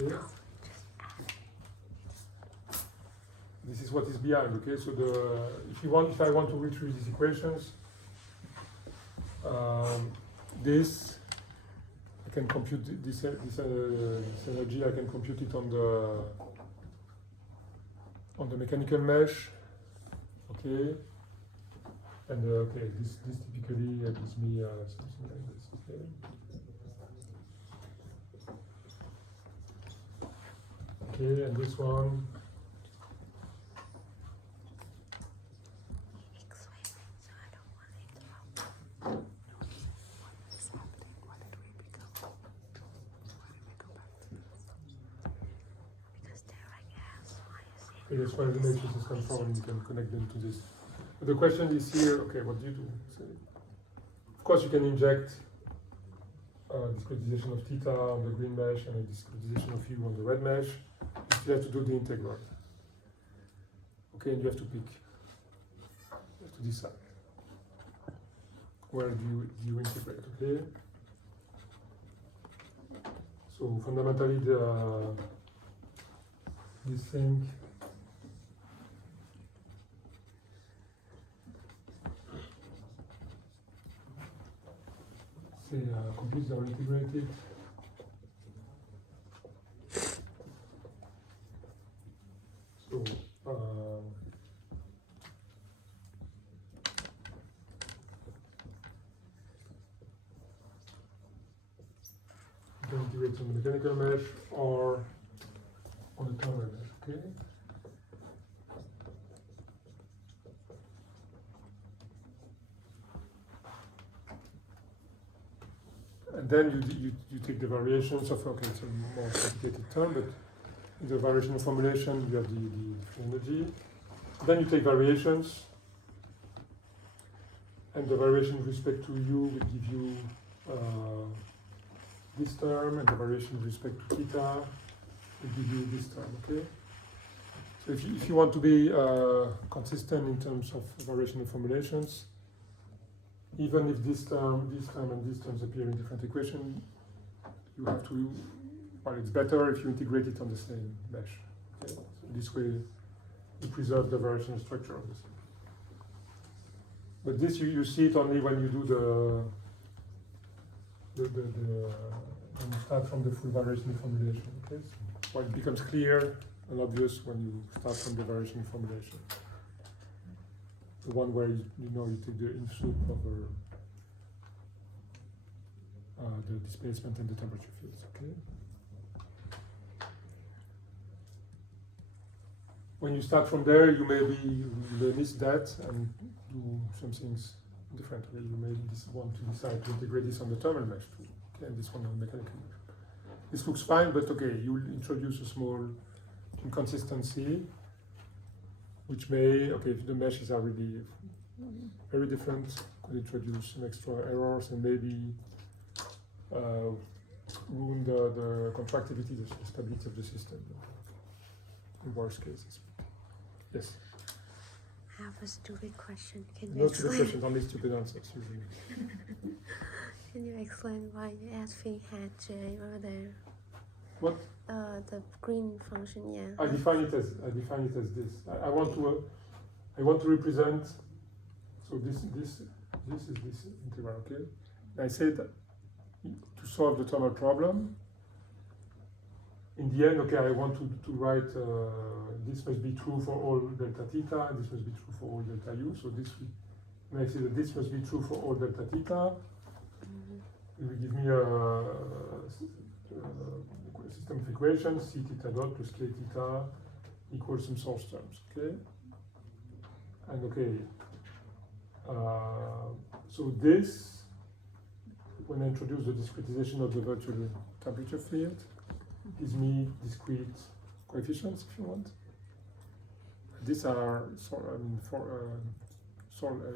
Okay. This is what is behind, okay? So if I want to retrieve these equations, this I can compute this energy. I can compute it on the mechanical mesh, okay? And okay, this typically gives me something like this, okay? Okay, and this one. Okay, that's why the matrices come from, and you can connect them to this. But the question is here, okay, what do you do? So, of course, you can inject discretization of theta on the green mesh and a discretization of u on the red mesh. You have to do the integral. Okay, and you have to pick. You have to decide. Where do you integrate, okay? So fundamentally this thing say completely are integrated. So you can integrate on the mechanical mesh, or on the terminal mesh, okay? And then you take the variations of, okay, it's a more complicated term, but in the variation formulation, you have the free energy. Then you take variations, and the variation with respect to u will give you this term, and the variation with respect to theta will give you this term, okay? So if you want to be consistent in terms of variation of formulations, even if this term, and these terms appear in different equations, you have to, well, it's better if you integrate it on the same mesh. Okay? So this way, you preserve the variational structure of this. But this you see it only when you do when you start from the full variational formulation. Okay? So, well, it becomes clear and obvious when you start from the variational formulation. The one where you take the in soup over the displacement and the temperature fields, okay? When you start from there, you may miss that and do some things differently. You may want to decide to integrate this on the thermal mesh too, okay, and this one on the mechanical mesh. This looks fine, but okay, you will introduce a small inconsistency, which may, okay, if the meshes are really very different, could introduce some extra errors and maybe ruin the contractility, the stability of the system, in worst cases. Yes? I have a stupid question. Can you No stupid explain? questions, only stupid answers usually. Can you explain why you add phi hat j over there? What? The green function, yeah. I define it as this. I want to represent. So this is this integral, okay? And I say that to solve the thermal problem. In the end, okay, I want to write this must be true for all delta theta, and this must be true for all delta u. So this, when I say that this must be true for all delta theta, it will give me a system of equations, c theta dot plus k theta equals some source terms, okay? And okay, so this, when I introduce the discretization of the virtual temperature field, gives me discrete coefficients, if you want. These are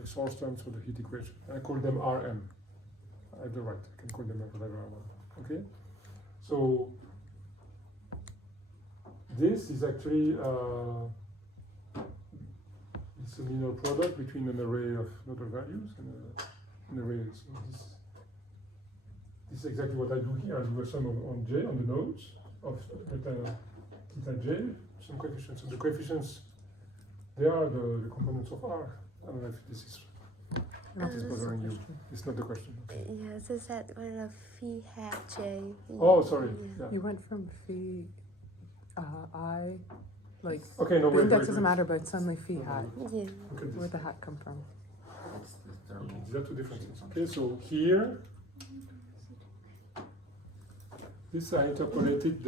source terms for the heat equation. I call them Rm. I have the right. I can call them whatever I want. Okay. So this is actually it's a linear product between an array of nodal values and an array. So this is exactly what I do here. I do a sum on j, on the nodes of delta theta j, some coefficients. So the coefficients, they are the components of R. I don't know if this is bothering you. It's not the question. Okay. Yeah, so that when a phi hat j. Oh, sorry. Yeah. Yeah. You went from phi I, like, Okay, no, the wait, index wait, doesn't wait. matter, but suddenly phi hat. Yeah. Look at Where'd this. the hat come from? It's the thermal. These are two different things. Okay, so here, this I interpolated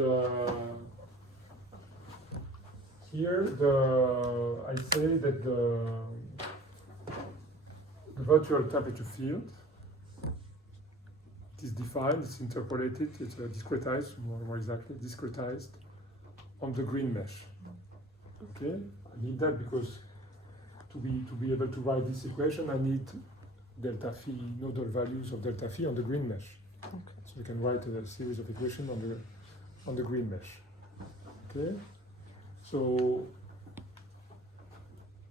I say that the virtual temperature field is defined, it's interpolated, it's discretized, more exactly, discretized on the green mesh. Okay, I need that because to be able to write this equation, I need delta phi, nodal values of delta phi on the green mesh. Okay. So we can write a series of equations on the green mesh. Okay, so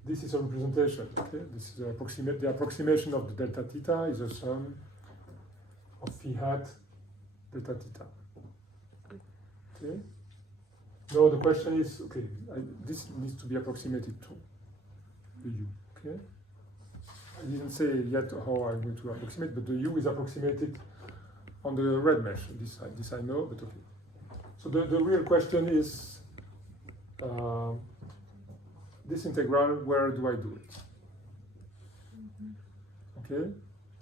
this is a representation. Okay, this is the approximation of the delta theta is a sum of phi hat delta theta. Okay. Now the question is, okay, this needs to be approximated to the u. Okay. I didn't say yet how I'm going to approximate, but the u is approximated on the red mesh. This I know, but okay. So the real question is, this integral, where do I do it? Okay,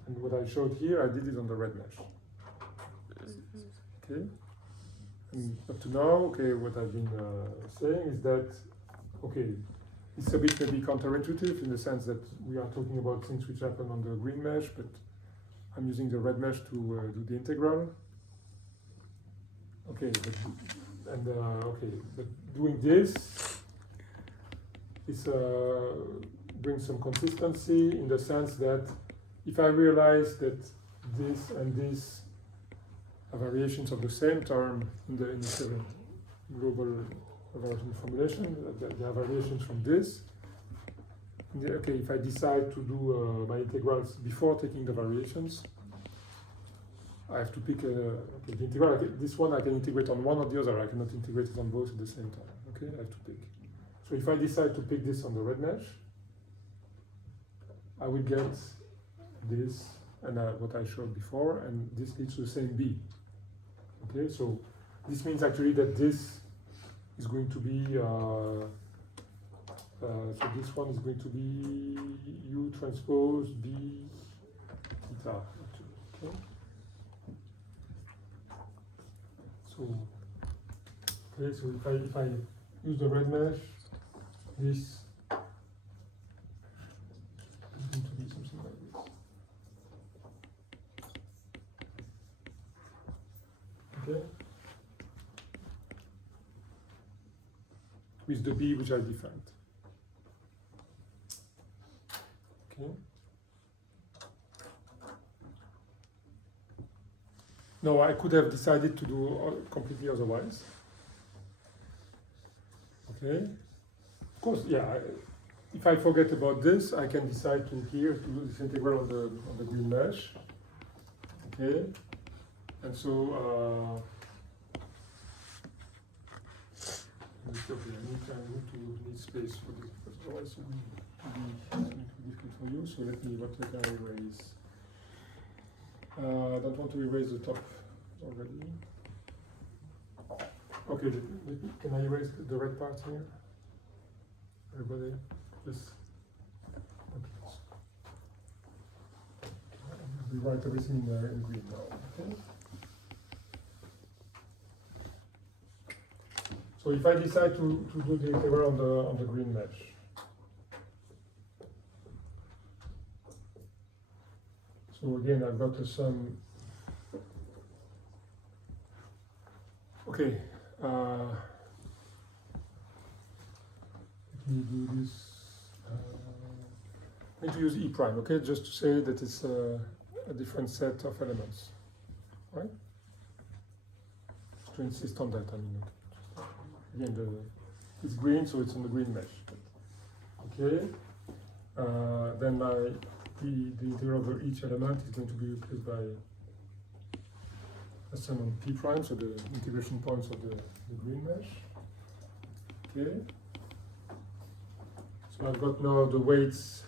and what I showed here, I did it on the red mesh. Okay, And up to now, okay, what I've been saying is that, okay, it's a bit maybe counterintuitive in the sense that we are talking about things which happen on the green mesh, but I'm using the red mesh to do the integral. Okay, but doing this is brings some consistency in the sense that if I realize that this and this are variations of the same term in the global version formulation, there are variations from this. Okay, if I decide to do my integrals before taking the variations, I have to pick okay, the integral. This one I can integrate on one or the other. I cannot integrate it on both at the same time. Okay, I have to pick. So if I decide to pick this on the red mesh, I will get this and what I showed before, and this leads to the same B. Okay, so this means actually that this is going to be so this one is going to be U transpose B theta. Okay. So okay, so if I use the red mesh, this is going to be something like this. Okay. With the B which I defined. Okay. No, I could have decided to do completely otherwise. Okay. Of course, yeah. If I forget about this, I can decide to here to do this integral on the green mesh. Okay. And so okay, I need space for this because otherwise it will be difficult for you. So let me what can I erase? I don't want to erase the top already. Okay, can I erase the red part here? Everybody, just okay. Rewrite everything in green now. Okay. So if I decide to do the integral on the green mesh, so again I've got some. Okay, let me do this. I need to use E prime. Okay, just to say that it's a different set of elements, right? To insist on that, I mean. Again, it's green, so it's on the green mesh. Okay. Then the integral over each element is going to be replaced by a sum on P prime, so the integration points of the green mesh. Okay. So I've got now the weights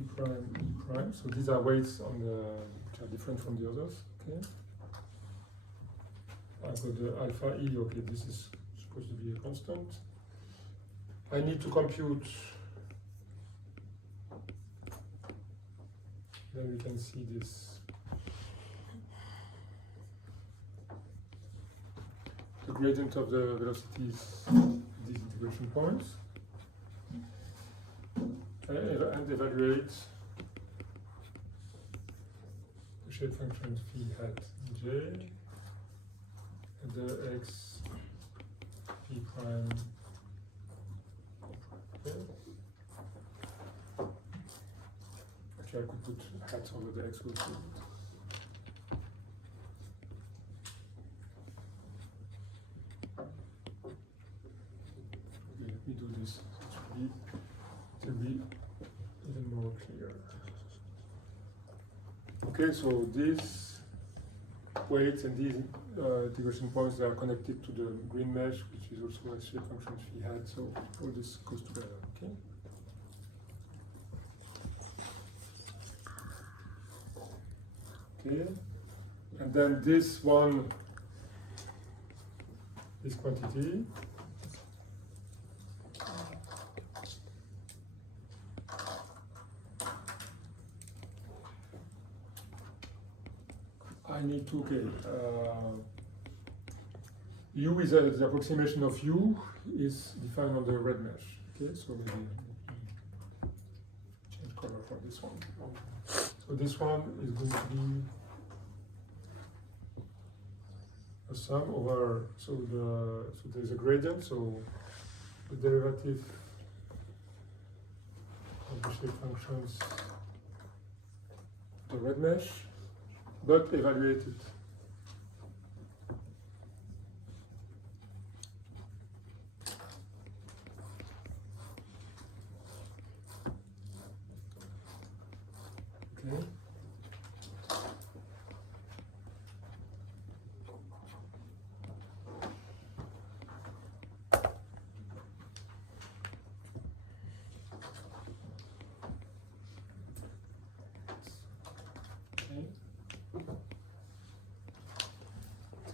E prime. So these are weights on which are different from the others. Okay. I've got the alpha E, okay, this is supposed to be a constant. I need to compute, then we can see this. The gradient of the velocities, these integration points. And evaluate the shape function phi hat j. The x p prime. Okay. Actually, I could put hats over the x will too. Okay, let me do this. It will be even more clear. Okay, so these weights and these integration points that are connected to the green mesh, which is also a shape function phi hat, so all this goes together, okay? Okay, and then this one, this quantity, I need to, okay, U is the approximation of U is defined on the red mesh. Okay, so maybe change color for this one. So this one is going to be a sum over, so there's a gradient, so the derivative of the shape functions, the red mesh, but evaluated. Okay.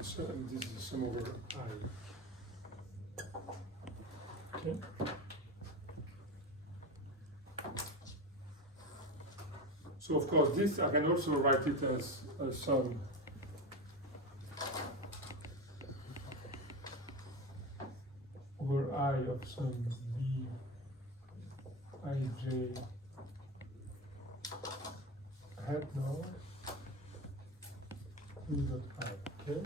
So this is the sum over I. Okay. So of course this I can also write it as a sum over I of some B ij hat now U dot I, okay?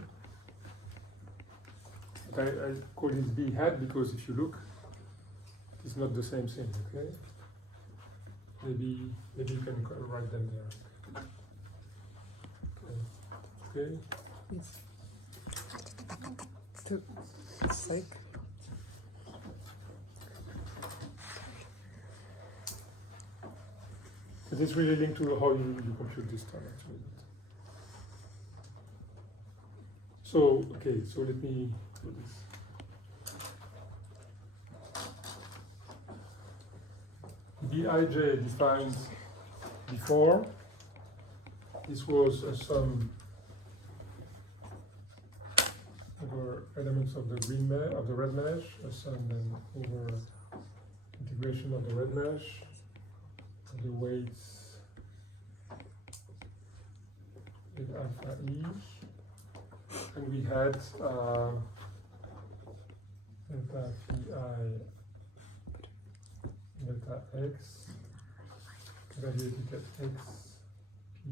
But I call it B hat because if you look, it's not the same thing, okay? Maybe you can write them there. Okay. Yes. To, like, It is really linked to how you compute this time actually. So okay, so let me do this. Bij defined before. This was a sum over elements of the green mesh, of the red mesh, a sum then over integration of the red mesh, of the weights with alpha E, and we had delta Pi delta x evaluated at x p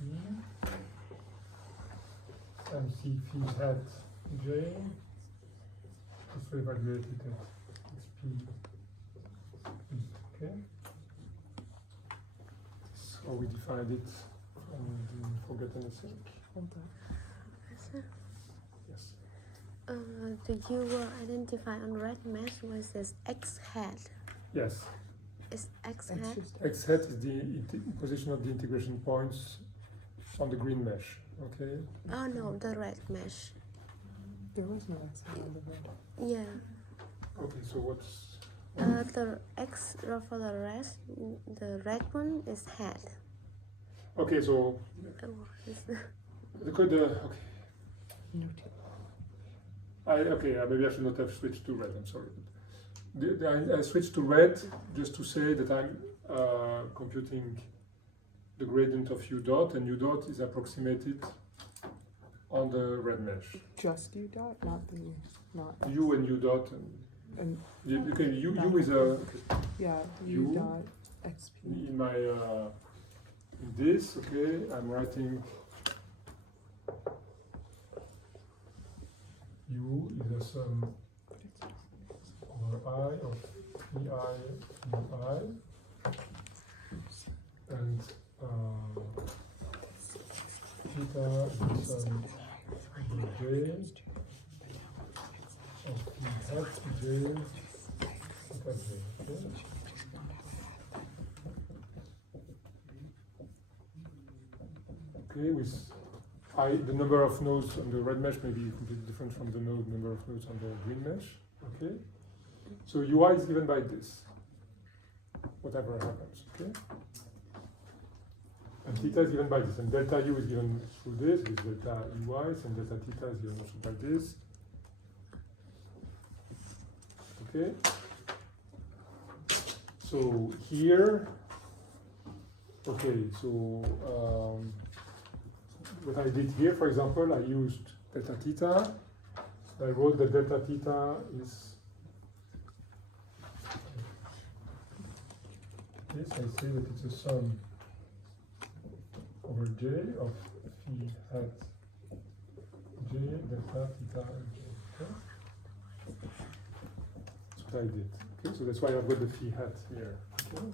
e and c phi hat j is evaluated at x p e. Okay, so we defined it and didn't forget anything. hold on. Yes. The U identify on red mesh was this X hat. Yes. Is X That's hat? just X hat is the position of the integration points on the green mesh. Okay. Oh no, the red mesh. there was no X on the red. Yeah. Okay. So what's The X for the red one is hat. okay? So Oh, the code. Okay. No T. Maybe I should not have switched to red. I'm sorry. I switched to red just to say that I'm computing the gradient of U dot, and U dot is approximated on the red mesh. Just U dot, not the, not, U and U dot, and, U is a yeah, U U. dot XP. in my in this. Okay, I'm writing U is a sum over I of Pi Ui, and theta is a sum J of P hat J theta J. Okay. Okay, with the number of nodes on the red mesh may be completely different from the number of nodes on the green mesh. Okay, so UI is given by this, whatever happens. Okay, and theta is given by this, and delta U is given through this with delta UI, and delta theta is given also by this. Okay, so here, okay, so what I did here, for example, I used delta theta. So I wrote that delta theta is this. I say that it's a sum over j of phi hat j delta theta j. Okay? That's what I did. Okay, so that's why I've got the phi hat here. Okay?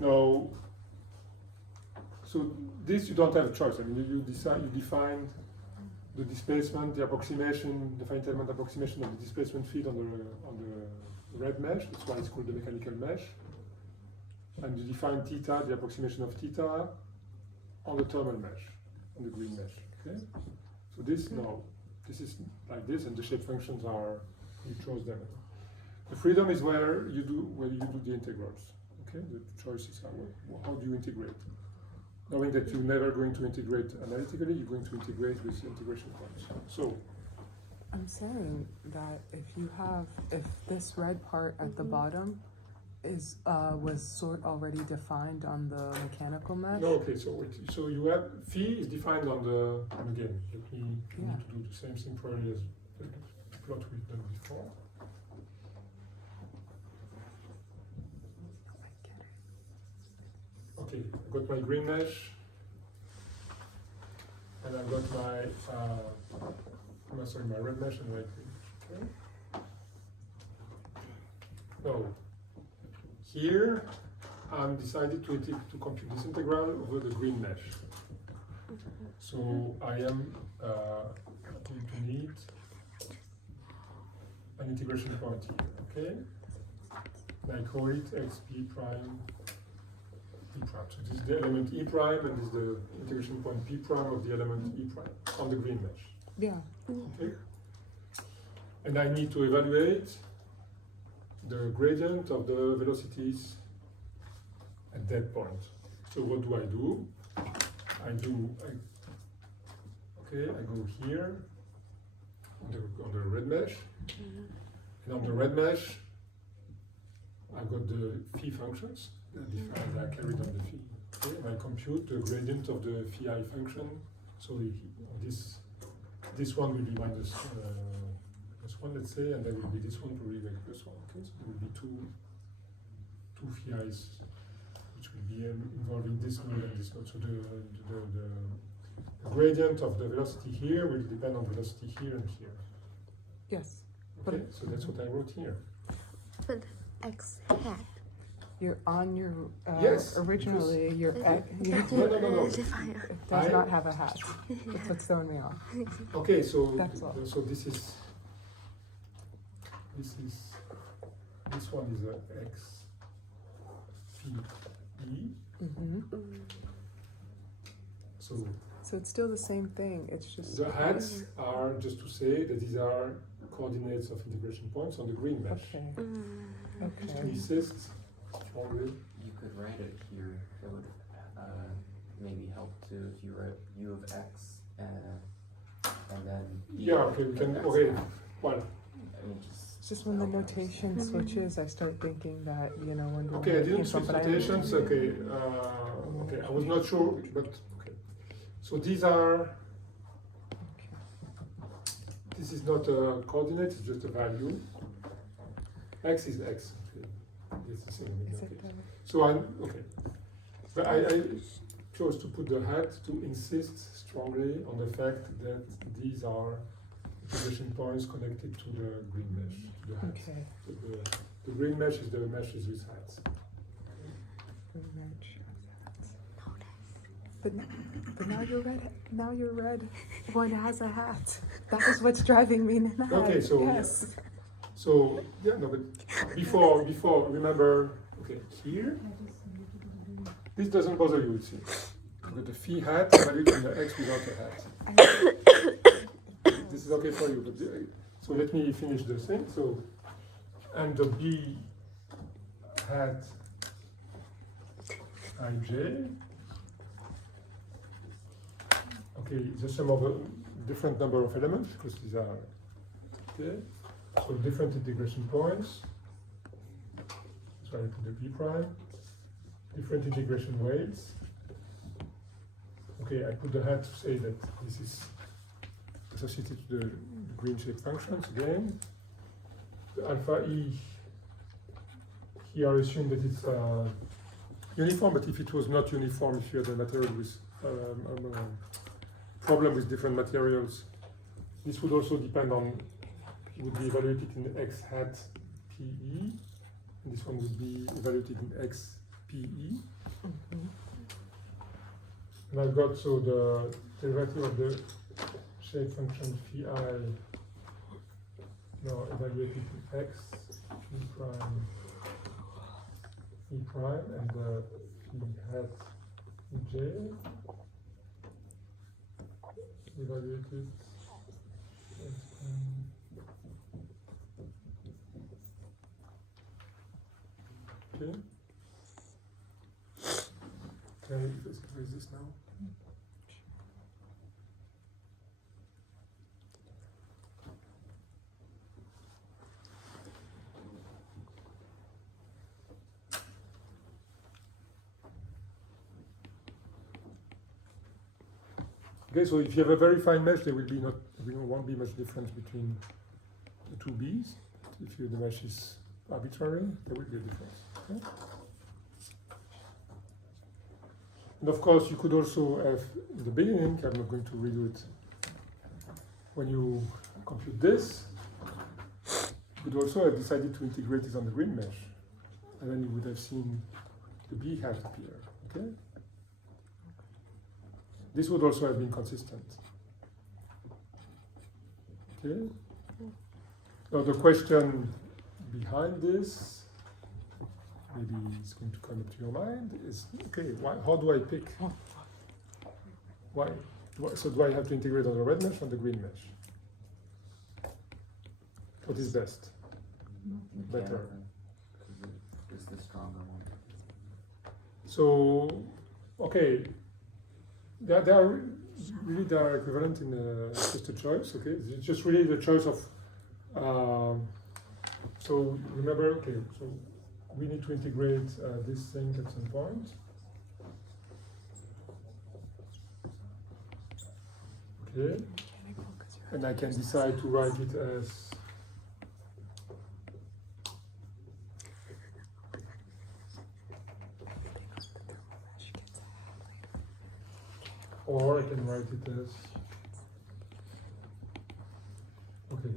Now, so this you don't have a choice. I mean, you define the displacement, the approximation, the finite element approximation of the displacement field on the red mesh. That's why it's called the mechanical mesh. And you define theta, the approximation of theta, on the thermal mesh, on the green mesh. Okay. So this this is like this, and the shape functions are you chose them. The freedom is where you do the integrals. Okay. The choices are how do you integrate. Knowing that you're never going to integrate analytically, you're going to integrate with integration points. So I'm saying that if this red part at the bottom was sort already defined on the mechanical mesh. no, okay. So you have phi is defined on the. And again, let me need to do the same thing probably as the plot we've done before. Okay, I've got my green mesh, and I've got my my red mesh and my green mesh. Okay. Now, here I'm decided to compute this integral over the green mesh. So I am going to need an integration point here. Okay, and I call it xp prime. E prime. So this is the element E prime, and this is the integration point P prime of the element E prime on the green mesh. Yeah. Okay. And I need to evaluate the gradient of the velocities at that point. So what do? I go here on the red mesh, and on the red mesh, I've got the phi functions. That are carried on the phi. Okay, and I compute the gradient of the phi function. So this one will be minus 1, let's say, and then will be this one probably like plus 1. Okay, so there will be two phi's, which will be involving this node and this node. So the gradient of the velocity here will depend on velocity here and here. Yes. Okay, so that's what I wrote here. But x hat. You're on your Yes, originally your It- egg. No. Define. It does not have a hat. That's what's throwing me off. Okay, so That's all. so this one is a x phi e. Mm-hmm. So So it's still the same thing. It's just the hats are just to say that these are coordinates of integration points on the green mesh. okay. Just to Okay. insist strongly. You could write it here. It would maybe help too if you write u of x and then e Yeah, okay, we can. of x Okay, hat. well, I mean, just It's just when the notation switches, I start thinking that wondering okay, I where it didn't came from, switch but notations. Okay, okay, I was not sure, but okay. So these are. This is not a coordinate; it's just a value. X is x. Okay. It's the same. Is Okay. it So okay, but I chose to put the hat to insist strongly on the fact that these are integration points connected to the green mesh, to the hats. okay? So the green mesh is the meshes with hats. But now you're red. Now you're red. One has a hat. That is what's driving me nuts. Okay, so yes. So yeah, no, but before remember. Okay, here this doesn't bother you. It seems. With the phi hat valued in the x without a hat. This is okay for you, but so let me finish the thing. So, and the b hat ij. Okay, the sum of a different number of elements because these are okay. So different integration points. So I put the p prime. Different integration weights. okay, I put the hat to say that this is associated to the green shape functions again. The alpha E, here I assume that it's uniform, but if it was not uniform, if you had a material with problem with different materials, this would also depend on, would be evaluated in x hat PE, and this one would be evaluated in x PE. And I've got so the derivative of the shape function phi now evaluated in x e prime and the phi hat j evaluated x prime. Okay. Can I erase this now? Okay, so if you have a very fine mesh, there won't be much difference between the two B's. If the mesh is arbitrary, there will be a difference. Okay? And of course, you could also have in the beginning, I'm not going to redo it, when you compute this, you could also have decided to integrate it on the green mesh. And then you would have seen the B hat appear. Okay? This would also have been consistent. Okay? Now the question behind this, maybe it's going to come up to your mind, is okay, how do I pick? Why? So do I have to integrate on the red mesh or the green mesh? What is best? Better. Because it's the stronger one. So, okay, they are equivalent in just a choice. Okay, it's just really the choice of. So remember, okay, so we need to integrate this thing at some point. Okay, and I can decide to write it as. Or I can write it as, okay,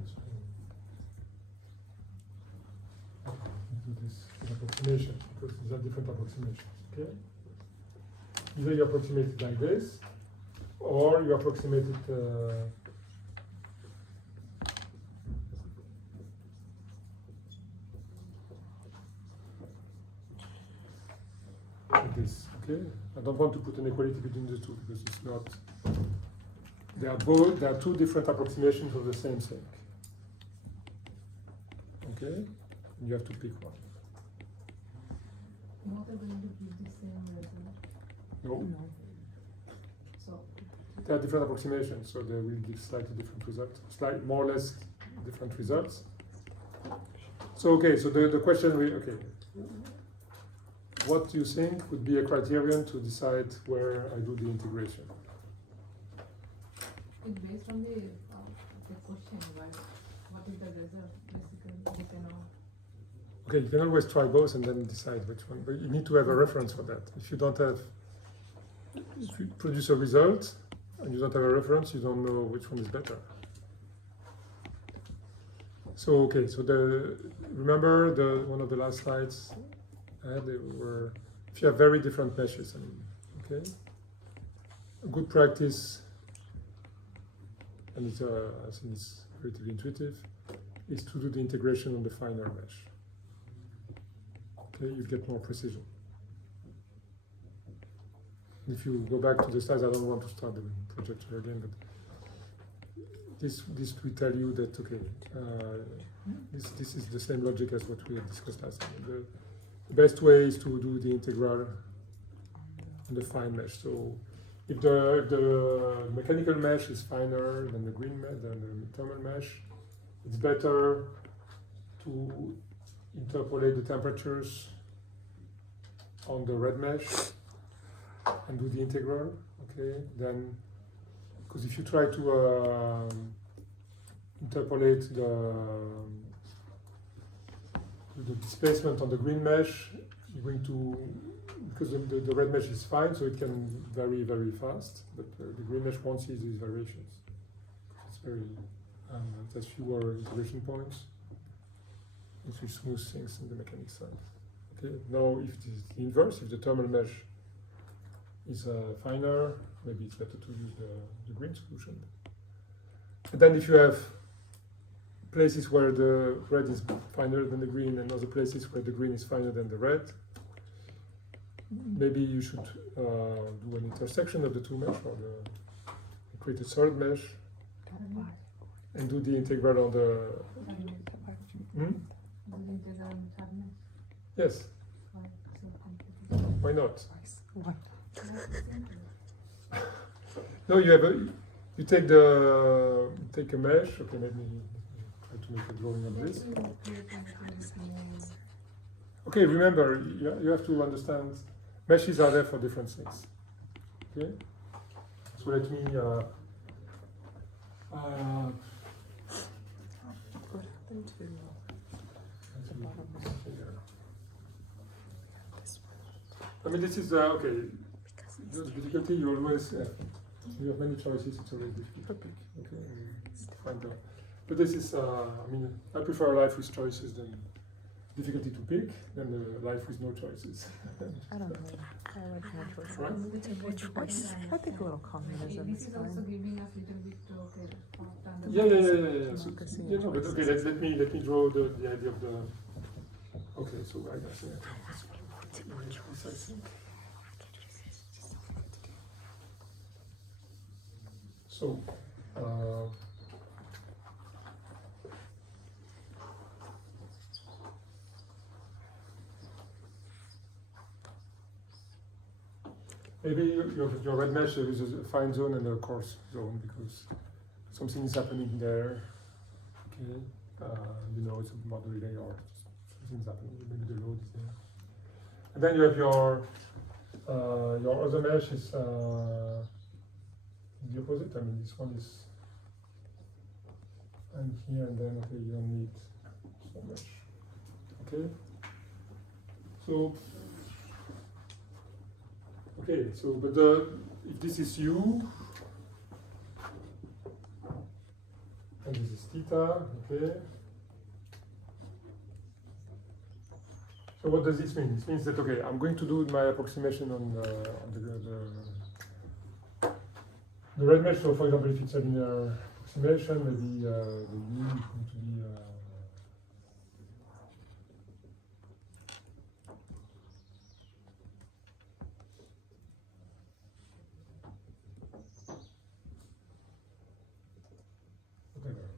so do this with approximation, because these are different approximations, okay? Either you approximate it like this, or you approximate it like this, okay? I don't want to put an equality between the two because it's not. They are two different approximations of the same thing. Okay, and you have to pick one. Both are going to give the same result. No, No. So they are different approximations, so they will give slightly different results, more or less different results. So okay, so the question okay. What do you think would be a criterion to decide where I do the integration? it's based on the question, right? What is the result? Basically, you can Okay, you can always try both and then decide which one, but you need to have a reference for that. If you don't have, if you produce a result and you don't have a reference, you don't know which one is better. So okay, so remember one of the last slides I had, they were, if you have very different meshes, okay, a good practice, and it's I think it's relatively intuitive, is to do the integration on the finer mesh. Okay, you get more precision. If you go back to the slides, I don't want to start the projector again, but this will tell you that okay, this is the same logic as what we had discussed last time. The best way is to do the integral on the fine mesh. So if the mechanical mesh is finer than the green mesh, than the thermal mesh, it's better to interpolate the temperatures on the red mesh and do the integral. Okay, then because if you try to interpolate the displacement on the green mesh, you're going to, because the red mesh is fine, so it can vary very fast, but the green mesh won't see these variations. It's very, there's fewer integration points. It will smooth things in the mechanics side. Okay, now if it is the inverse, if the thermal mesh is finer, maybe it's better to use the green solution. And then if you have places where the red is finer than the green and other places where the green is finer than the red, maybe you should do an intersection of the two mesh, or create a third mesh and do the integral on the. Yes, why not? What? No, you take a mesh. Okay, let me try to make a drawing of this. Okay, remember, you have to understand, meshes are there for different things. Okay, so let me. What happened to I mean, this is okay. The difficulty you always you have many choices. It's always difficult to pick. Okay, and find out. But this is I mean, I prefer a life with choices than difficulty to pick than a life with no choices. I don't know. I like more choices. Right? More choice. I think a little communism This is is also fine. giving us little bit Yeah. So, Democracy and yeah, no, but okay. Let me draw the idea of the. Okay, so I guess this I think. So. Maybe your red mesh is a fine zone and a coarse zone because something is happening there. Okay, you know it's a model relay or something's happening. Maybe the load is there. And then you have your other mesh is the opposite. I mean, this one is and here and then okay, you don't need so much. Okay, so. Okay, so but if this is u and this is theta, okay. So what does this mean? This means that okay, I'm going to do my approximation on the red mesh. So for example, if it's a linear approximation, maybe the u is going to be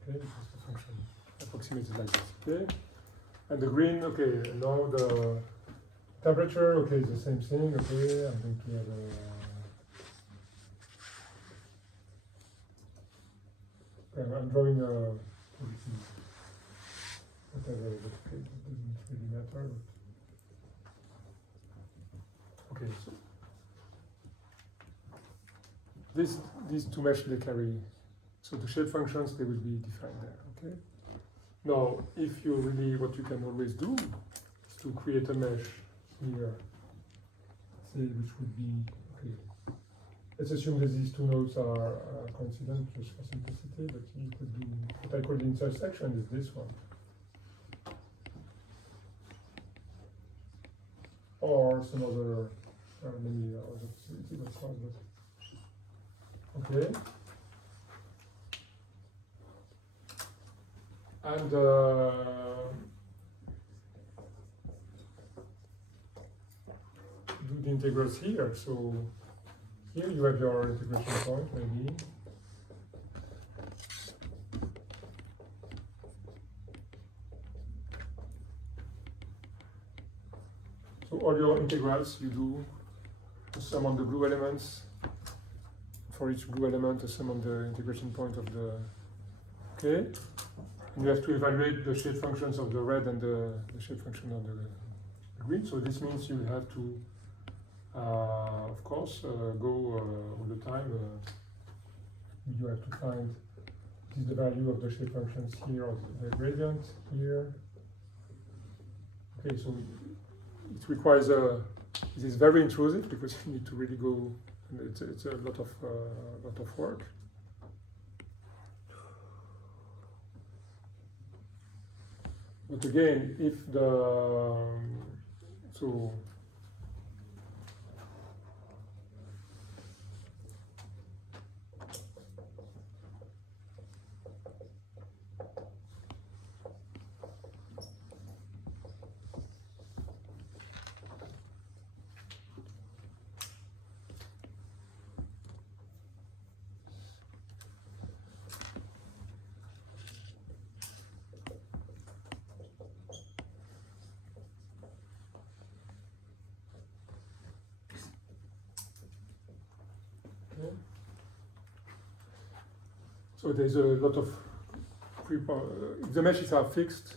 okay, this is the function approximated like this, okay? And the green, okay, now the temperature, okay, is the same thing, okay? I'm going to have I'm drawing a, whatever, but okay, it doesn't really matter. Okay, so these two meshes, they carry. So the shape functions, they will be defined there, okay? Now, if you really, what you can always do is to create a mesh here, say, which would be, okay, let's assume that these two nodes are coincident just for simplicity, but you could do, what I call the intersection is this one. Or some other, many other possibilities, of course, but, okay. And do the integrals here. So here you have your integration point, maybe. So all your integrals you do a sum on the blue elements. For each blue element, a sum on the integration point of the. Okay. And you have to evaluate the shape functions of the red and the shape function of the green. So this means you have to Of course, go all the time. You have to find this is the value of the shape functions here, or the gradient here. Okay, so it requires it is very intrusive because you need to really go. And it's a lot of work. But again, if the so so there's a lot of if the meshes are fixed,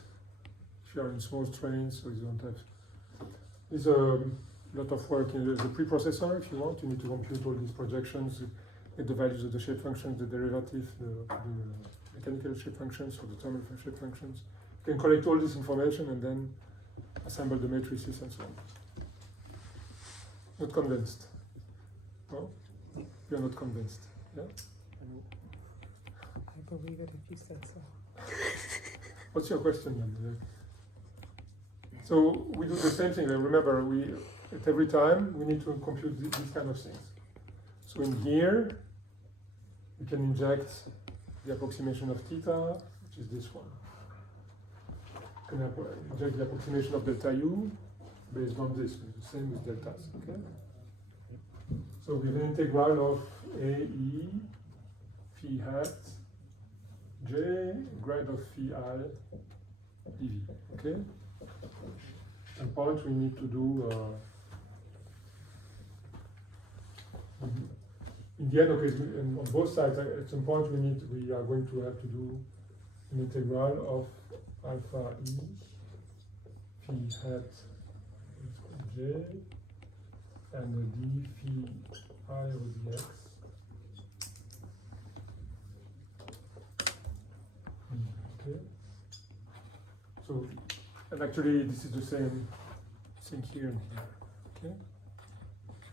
if you are in small strains, so you don't have. There's a lot of work in the preprocessor. If you want, you need to compute all these projections, get the values of the shape functions, the derivative, the mechanical shape functions, or the thermal shape functions. You can collect all this information and then assemble the matrices and so on. Not convinced? No? You're not convinced? Yeah? I believe it if you said so. What's your question then? So we do the same thing. Remember, at every time we need to compute these kind of things. So in here, we can inject the approximation of theta, which is this one. We can inject the approximation of delta u based on this. The same with deltas. Okay. So we have an integral of a e phi hat j grad of phi I dv. Okay. And point we need to do in the end. Okay, and on both sides at some point we are going to have to do an integral of alpha e phi hat j and d phi I over dx. Okay. So, and actually this is the same thing here and here. Okay.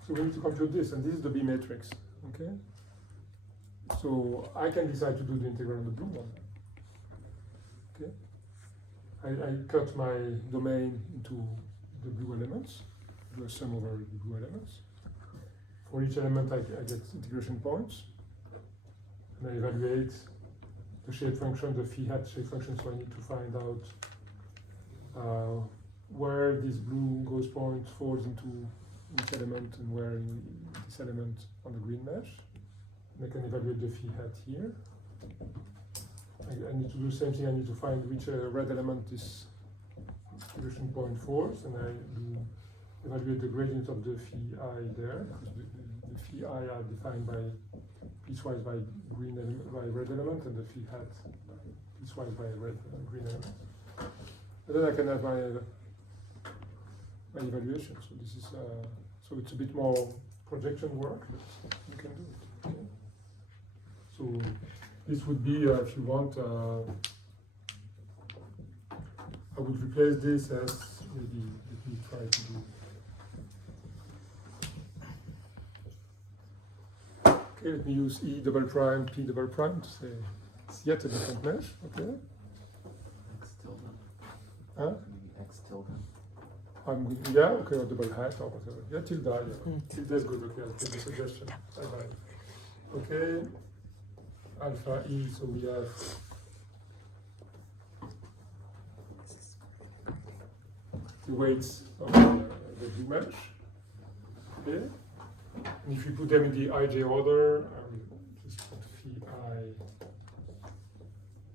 So we need to compute this, and this is the B matrix. Okay. So I can decide to do the integral on the blue one. Okay. I cut my domain into the blue elements, do a sum over the blue elements. For each element I get integration points, and I evaluate the shape function, the phi hat shape function, so I need to find out where this blue gauge point falls into each element and where in this element on the green mesh. And I can evaluate the phi hat here. I need to do the same thing. I need to find which red element this distribution point falls, and I do evaluate the gradient of the phi I there, because the phi I are defined by piecewise by green element, by red element, and the phi hat piecewise by red green element. And then I can have my evaluation. So this is so it's a bit more projection work, but you can do it. Okay. So this would be, if you want, I would replace this as maybe, let me try to do. Okay, let me use E double prime, P double prime to say it's yet a different mesh. Okay. X tilde. Huh? Maybe X tilde. Yeah, okay, or double hat or whatever. Yeah, tilde, yeah. Tilde is good, okay, I'll take the suggestion. Bye-bye. Okay, alpha E, so we have the weights of the blue mesh. Okay, and if we put them in the ij order, I will just put phi I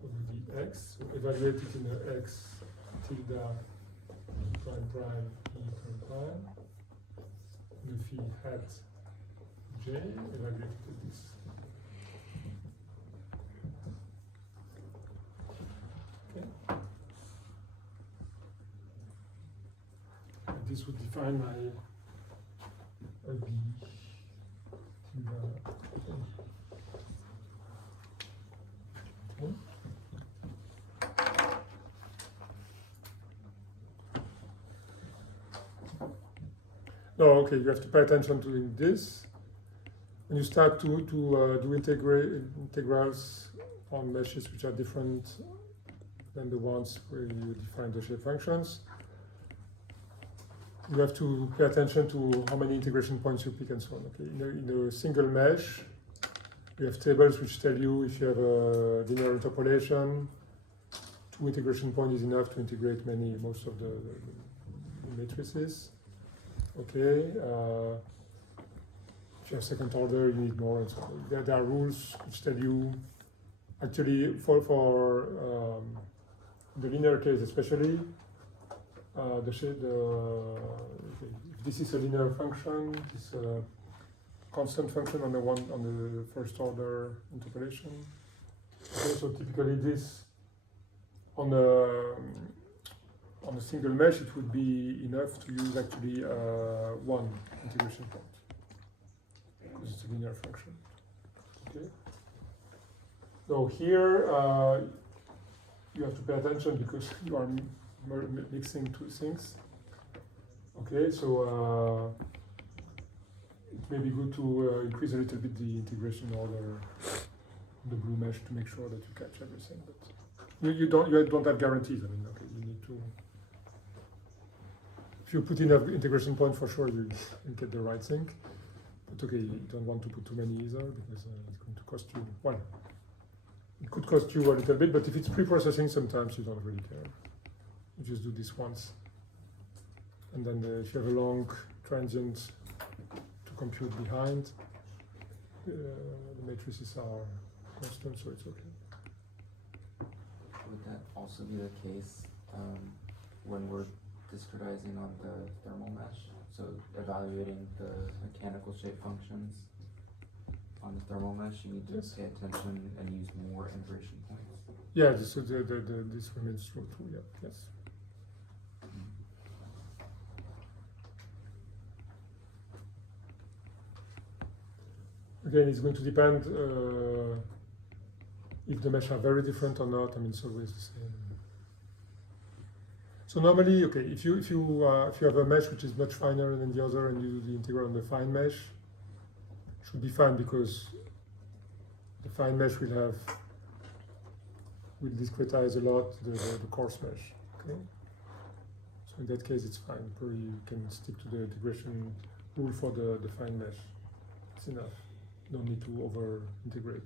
over the x, so evaluate it in the x tilde prime prime E prime prime, the phi hat j, evaluate it at this. Okay. And this would define my AB to the No, okay, you have to pay attention to doing this. When you start to do integrals on meshes which are different than the ones where you define the shape functions, you have to pay attention to how many integration points you pick and so on. Okay, in a single mesh, we have tables which tell you if you have a linear interpolation, 2 integration points is enough to integrate most of the matrices. Okay, if you have second order, you need more and so on. There are rules which tell you, actually, for the linear case especially, if this is a linear function, this constant function on the first order interpolation. Okay, so typically this on a single mesh, it would be enough to use actually one integration point because it's a linear function. Okay. So here you have to pay attention because you are mixing two things. Okay, so it may be good to increase a little bit the integration order in the blue mesh to make sure that you catch everything. But you don't have guarantees. I mean, okay, you need to. If you put enough integration point, for sure you get the right thing. But okay, you don't want to put too many either because it's going to cost you. Well, it could cost you a little bit, but if it's pre-processing, sometimes you don't really care. You just do this once, and then if you have a long transient to compute behind, the matrices are constant, so it's okay. Would that also be the case when we're discretizing on the thermal mesh? So evaluating the mechanical shape functions on the thermal mesh, you need to Yes. pay attention and use more integration points. Yeah, this remains true too. Yeah, yes. Again, it's going to depend if the mesh are very different or not. I mean, it's always the same. So normally, okay, if you have a mesh which is much finer than the other, and you do the integral on the fine mesh, it should be fine because the fine mesh will discretize a lot the coarse mesh. Okay, so in that case, it's fine. Probably you can stick to the integration rule for the fine mesh. It's enough. No need to over integrate.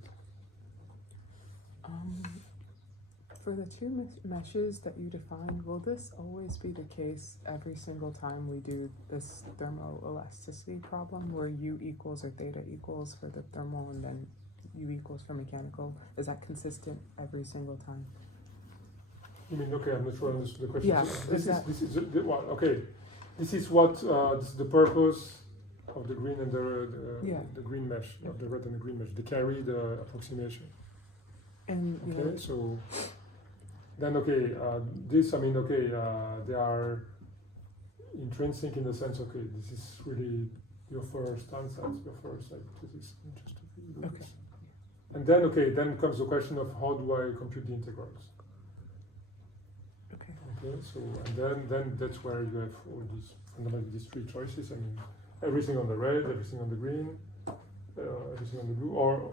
For the two meshes that you defined, will this always be the case every single time we do this thermoelasticity problem where U equals or theta equals for the thermal and then U equals for mechanical? Is that consistent every single time? You mean, okay, I'm not sure I understood the question. Yeah, So is that- this is well, okay. This is what this is the purpose of the green and the green mesh, of the red and the green mesh. They carry the approximation. And you Okay, know, so then okay, this I mean okay, they are intrinsic in the sense okay, this is really your first answer, your first like this is just to do Okay. this. And then okay, then comes the question of how do I compute the integrals? okay. Okay, so and then that's where you have all these fundamentally these three choices. I mean, everything on the red, everything on the green, everything on the blue, or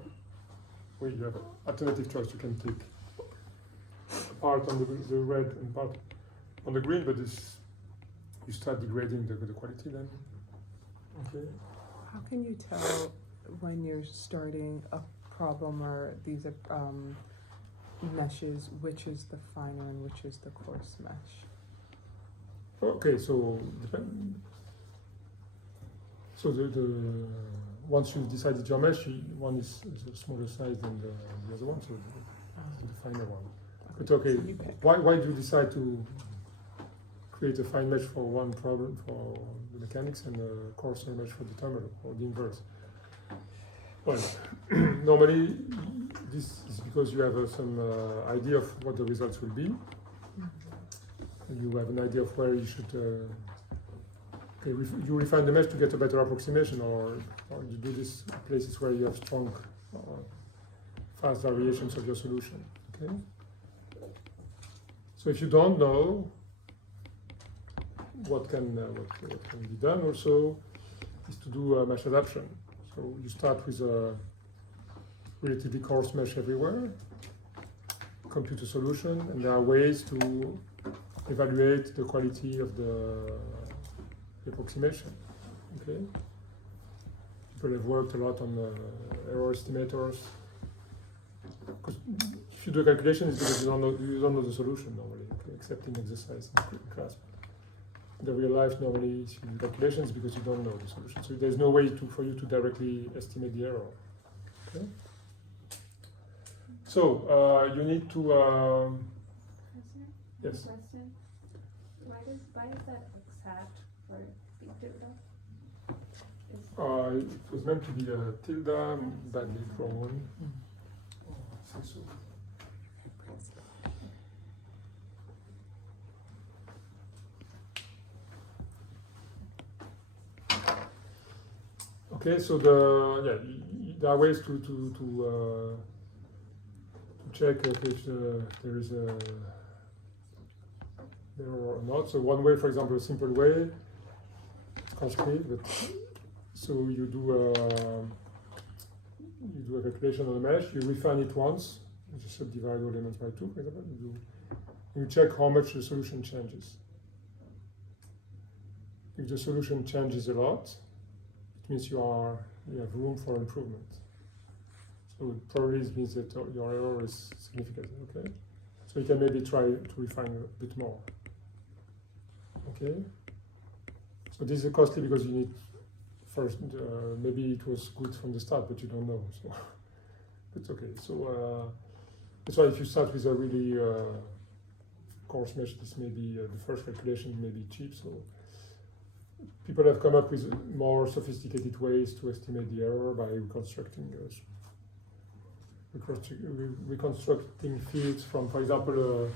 well, you have an alternative choice. You can take part on the red and part on the green, but this you start degrading the quality then. Okay. How can you tell when you're starting a problem or these meshes, which is the finer and which is the coarse mesh? Okay, so the once you've decided your mesh, one is a smaller size than the other one, so the finer one. But okay, So you pick. why do you decide to create a fine mesh for one problem for the mechanics and a coarser mesh for the thermal, or the inverse? Well, normally this is because you have some idea of what the results will be. And you have an idea of where you should Okay, you refine the mesh to get a better approximation, or you do this in places where you have strong, fast variations of your solution. Okay. So if you don't know what can be done, also is to do a mesh adaptation. So you start with a relatively coarse mesh everywhere, compute a solution, and there are ways to evaluate the quality of the approximation. Okay. People have worked a lot on error estimators. Because if you do a calculation, it's because you don't know the solution normally, okay, except in exercise in class. In the real life, normally, if you do calculations, because you don't know the solution. So there's no way for you to directly estimate the error. Okay. So you need to. Question? Yes. Question. Why is that exact for big tilde? It was meant to be a tilde, badly drawn. Oh, I think so. Okay, so there are ways to check if there is a error or not. So one way, for example, a simple way, it's costly, but so you do a calculation on a mesh, you refine it once, you just subdivide all elements by 2, for example, you check how much the solution changes. If the solution changes a lot, it means you have room for improvement. So it probably means that your error is significant, okay? So you can maybe try to refine a bit more. Okay? So this is costly because you need first, maybe it was good from the start, but you don't know, so it's okay. So that's why if you start with a really coarse mesh, this may be the first calculation may be cheap, so people have come up with more sophisticated ways to estimate the error by reconstructing fields from, for example,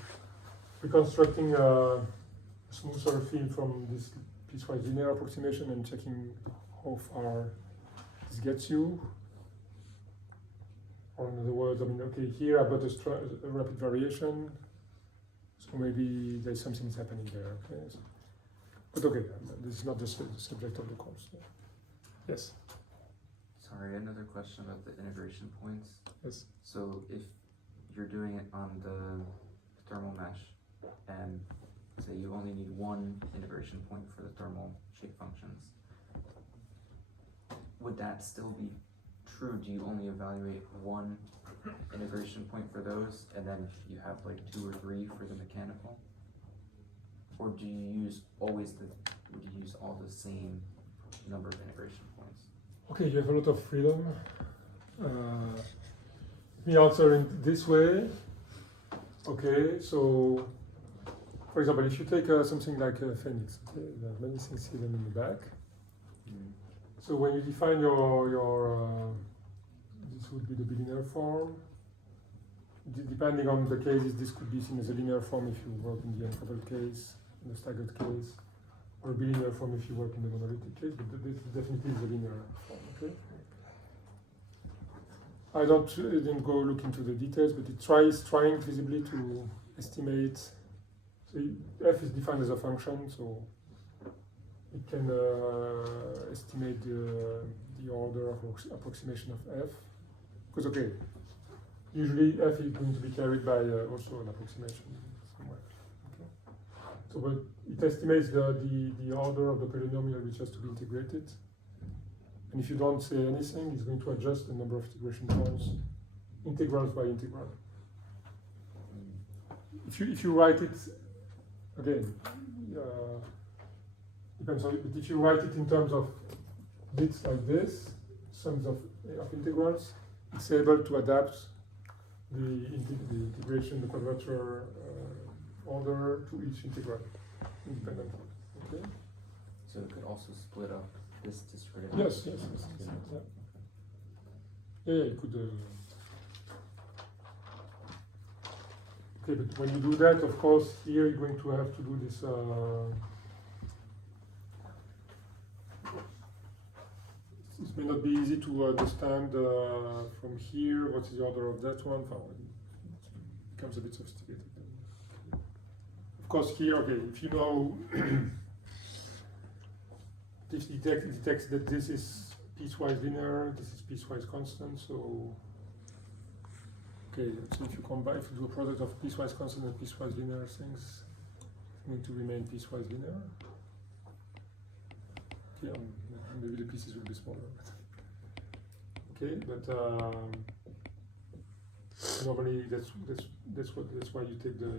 reconstructing a smoother field from this piecewise linear approximation and checking how far this gets you. Or in other words, I mean, okay, here I've got a rapid variation, so maybe there's something that's happening there. Okay, so, but okay, this is not the subject of the course. Yeah. Yes. Sorry, another question about the integration points. Yes. So if you're doing it on the thermal mesh, and say you only need one integration point for the thermal shape functions, would that still be true? Do you only evaluate one integration point for those, and then you have like 2 or 3 for the mechanical? Or do you use would you use all the same number of integration points? Okay, you have a lot of freedom. Let me answer in this way. Okay, so for example, if you take something like Phoenix, okay, there are many things hidden in the back. So when you define your this would be the bilinear form. Depending on the cases, this could be seen as a linear form if you work in the uncoupled case, in the staggered case, or a bilinear form if you work in the monolithic case, but this definitely is a linear form, okay? I didn't go look into the details, but it trying visibly to estimate. So f is defined as a function, so it can estimate the order of approximation of f. Because okay, usually f is going to be carried by also an approximation somewhere. Okay. So, but it estimates the order of the polynomial which has to be integrated. And if you don't say anything, it's going to adjust the number of integration points, integrals by integral. If you write it again, depends on. But if you write it in terms of bits like this, sums of integrals, it's able to adapt the integration, the quadrature order to each integral independently. Okay. So it could also split up this discrete. Yes. Yeah, you could. Okay, but when you do that, of course, here you're going to have to do this it may not be easy to understand from here what is the order of that one. It becomes a bit sophisticated. Of course, here, okay, if you know, this detects that this is piecewise linear, this is piecewise constant, so okay, so if you combine, if you do a product of piecewise constant and piecewise linear things, it's going to remain piecewise linear. Okay, maybe the pieces will be smaller. Okay, but normally that's why you take the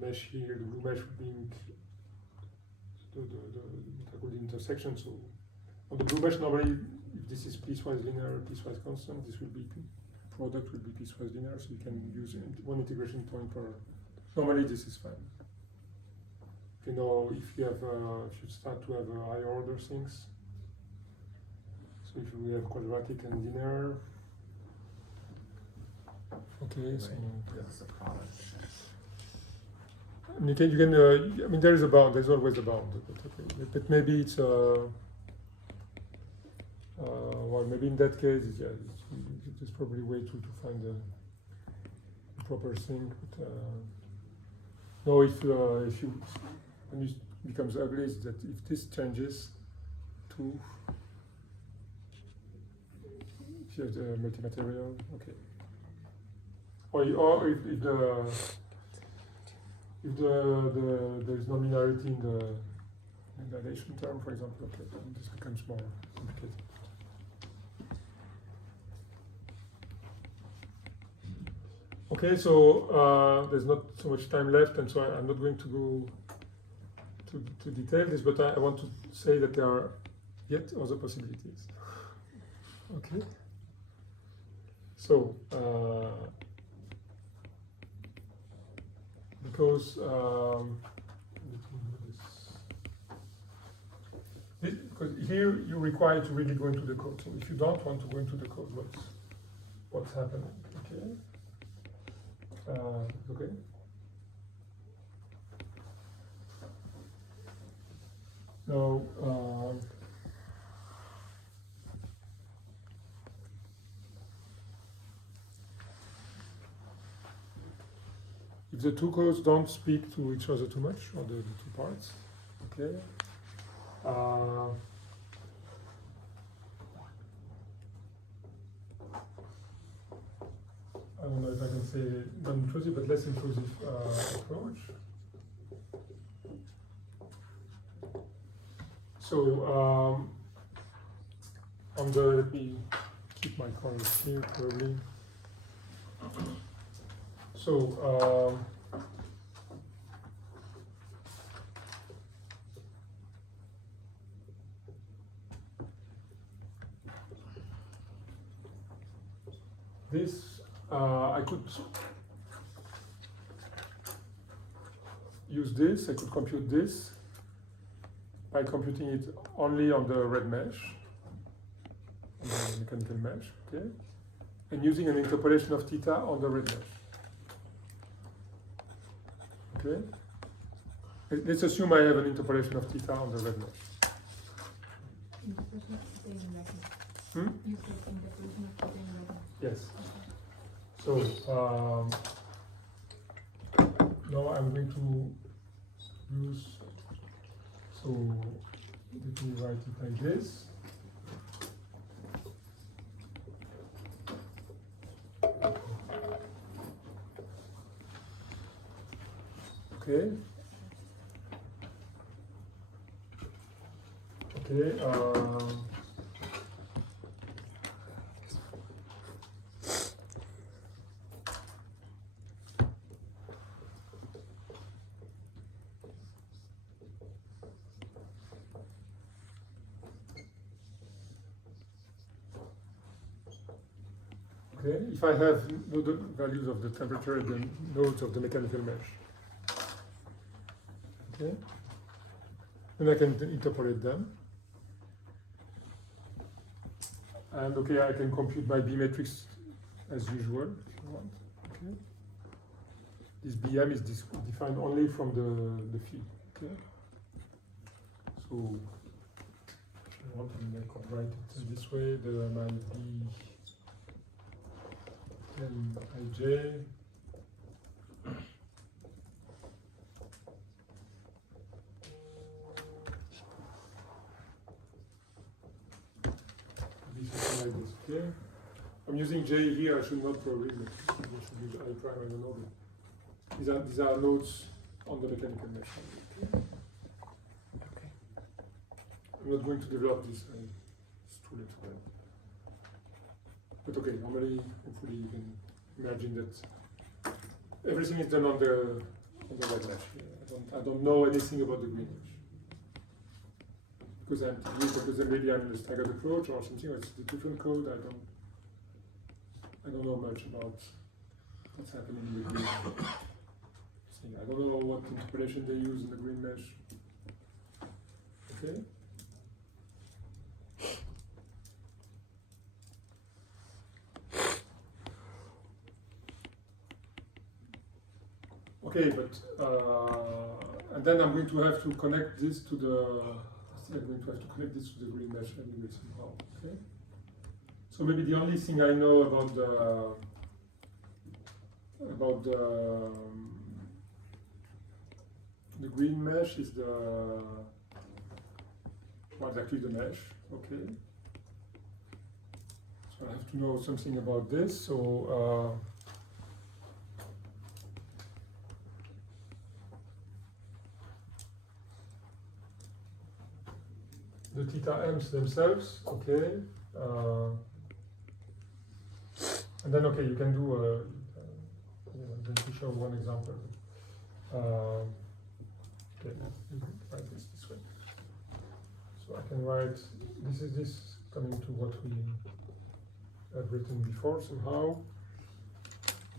mesh here, the blue mesh being the intersection. So on the blue mesh, normally if this is piecewise linear, piecewise constant, this will be product will be piecewise linear. So you can use one integration point per. Normally this is fine. You know, if you have, if you start to have higher order things, so if we have quadratic and linear, okay, so This is a product. and you can, I mean, there is a bound. There's always a bound, but okay, but maybe it's well, maybe in that case, it's probably way to find the proper thing. But no, if you when it becomes ugly, is that if this changes to, if you have the multi-material, okay. Or if there is nominality in the dilation term, for example, okay, then this becomes more complicated. Okay, so there's not so much time left, and so I'm not going to go to detail this, but I want to say that there are yet other possibilities. Okay. So because because here you're required to really go into the code. So if you don't want to go into the code, what's happening? Okay. Okay. Now, if the two codes don't speak to each other too much, or the two parts, okay. I don't know if I can say non-intrusive, but less intrusive approach. So let me keep my colors here probably. So this I could use this. I could compute this by computing it only on the red mesh, on the mechanical mesh, okay, and using an interpolation of theta on the red mesh. Okay. Let's assume I have an interpolation of theta on the red mesh. Interpolation of theta in red mesh. Hmm? You said interpolation of theta in red mesh. Yes. So now I'm going to use. So let me write it like this. Okay. Okay. Okay, if I have no the values of the temperature and the nodes of the mechanical mesh, okay, then I can interpolate them. And okay, I can compute my B matrix as usual, if you want. Okay, this BM is defined only from the field. Okay, so you want, I mean, I could write it this way. There might be Nij. Something like this, okay? I'm using J here, I should not probably, but I should use I prime, I don't know. But these are nodes on the mechanical mesh. Okay? Okay. I'm not going to develop this, it's too late for that. But okay, normally, hopefully you can imagine that everything is done on the red mesh. I don't know anything about the green mesh. Because then maybe I'm in a staggered approach or something, or it's a different code. I don't know much about what's happening in the green thing. I don't know what interpolation they use in the green mesh. Okay. Okay, but and then I'm going to have to connect this to the. I'm going to have to connect this to the green mesh anyway somehow. Okay. So maybe the only thing I know about the green mesh is actually the mesh. Okay. So I have to know something about this. So. The theta m's themselves, okay, and then okay, you can do. I'm going to show one example. Okay, you can write this way. So I can write. This is coming to what we have written before somehow.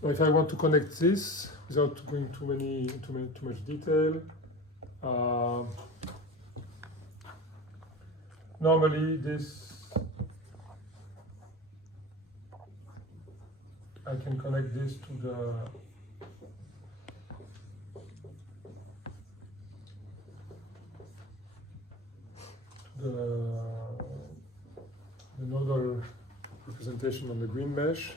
Now, if I want to connect this without going too much detail. Normally I can connect this to the nodal representation on the green mesh.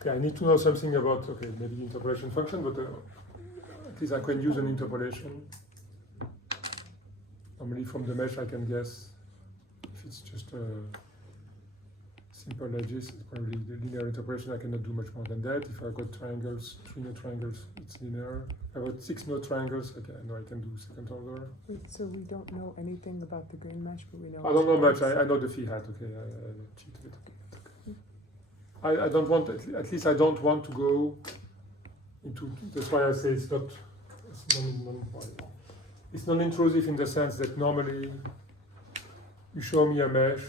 Okay, I need to know something about, okay, maybe the interpolation function, but at least I can use an interpolation. Normally from the mesh I can guess if it's just simple edges, it's probably the linear interpolation. I cannot do much more than that. If I've got triangles, 3 node triangles, it's linear. If I've got 6 node triangles, okay, I know I can do second order. Wait, so we don't know anything about the green mesh, but we know. I don't know it's- much, I know the phi hat, okay, I cheated it. Okay. I don't want, at least I don't want to go into, that's why I say it's not, it's non-intrusive in the sense that normally you show me a mesh,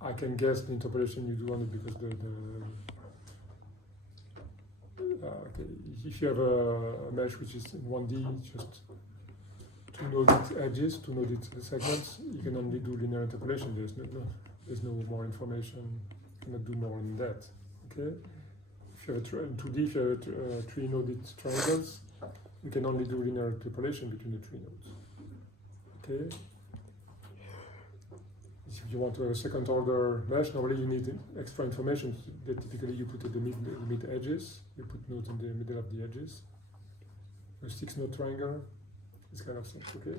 I can guess the interpolation you do on it because okay, if you have a mesh which is in 1D, just 2 noded edges, 2 noded segments, you can only do linear interpolation. There's no more information. You cannot do more than that. Okay. If you have in 2D, if you have 3 noded triangles, you can only do linear interpolation between the 3 nodes. Okay. If you want to have a second order mesh, normally you need extra information that typically you put at the mid edges. You put nodes in the middle of the edges. A 6 node triangle, this kind of thing. Okay.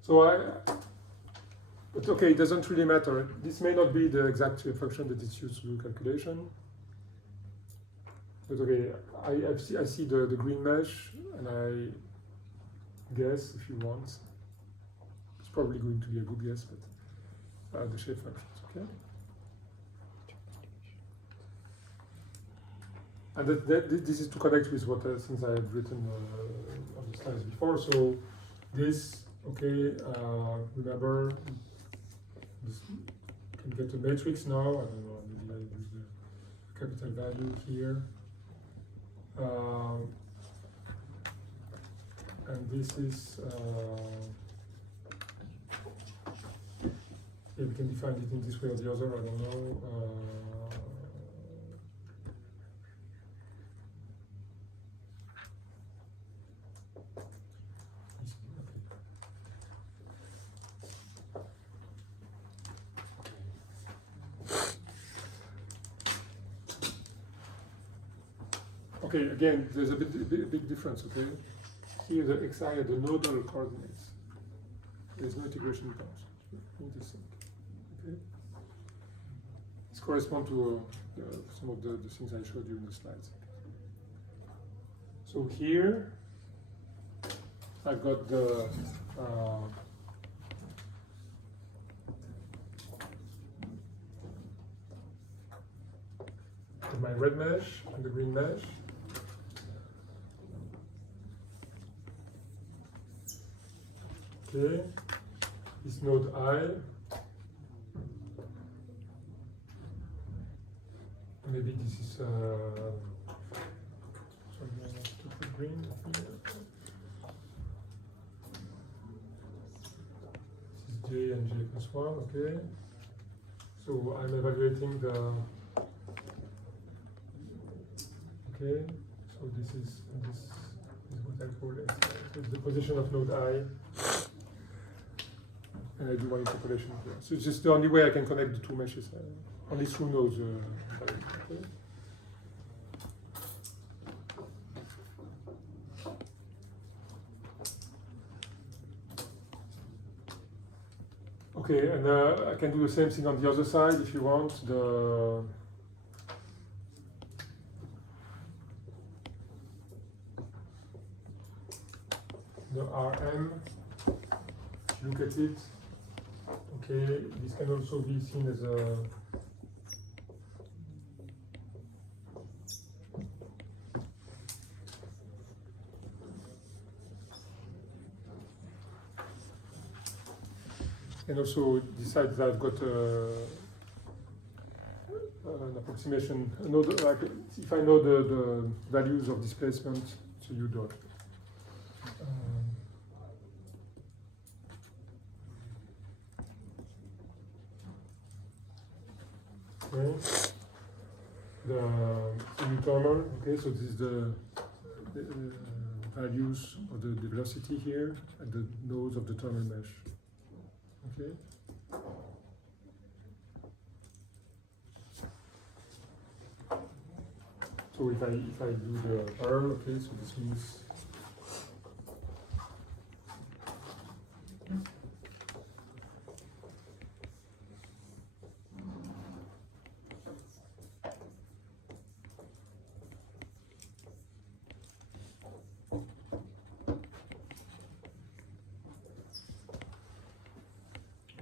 So but okay, it doesn't really matter. This may not be the exact function that is used to do calculation. But okay, I see the green mesh, and I guess, if you want, it's probably going to be a good guess, but the shape functions, okay? And this is to connect with what things I had written on the slides before. So this, okay, remember, this can get a matrix now. I don't know, maybe I use the capital value here. And this is, yeah, we can define it in this way or the other, I don't know. Okay, again, there's a big difference, okay? Here the xi are the nodal coordinates. There's no integration terms in this thing, okay? This corresponds to some of the things I showed you in the slides. So here, I've got the my red mesh and the green mesh. Okay, this node I. Maybe this is sorry, I want to put green here. This is J and J plus 1, okay. So I'm evaluating the, okay, so this is what I call it. So it's the position of node I. And I do one interpolation here. So it's just the only way I can connect the two meshes. Only through nodes. Okay. Okay, and I can do the same thing on the other side if you want. The RM, if you look at it, okay, this can also be seen as a and also decide that I've got an approximation, like if I know the values of displacement, so U dot. Okay. The U-thermal, okay, so this is the values of the velocity here at the nodes of the thermal mesh. Okay. So if I do the Earl, okay, so this means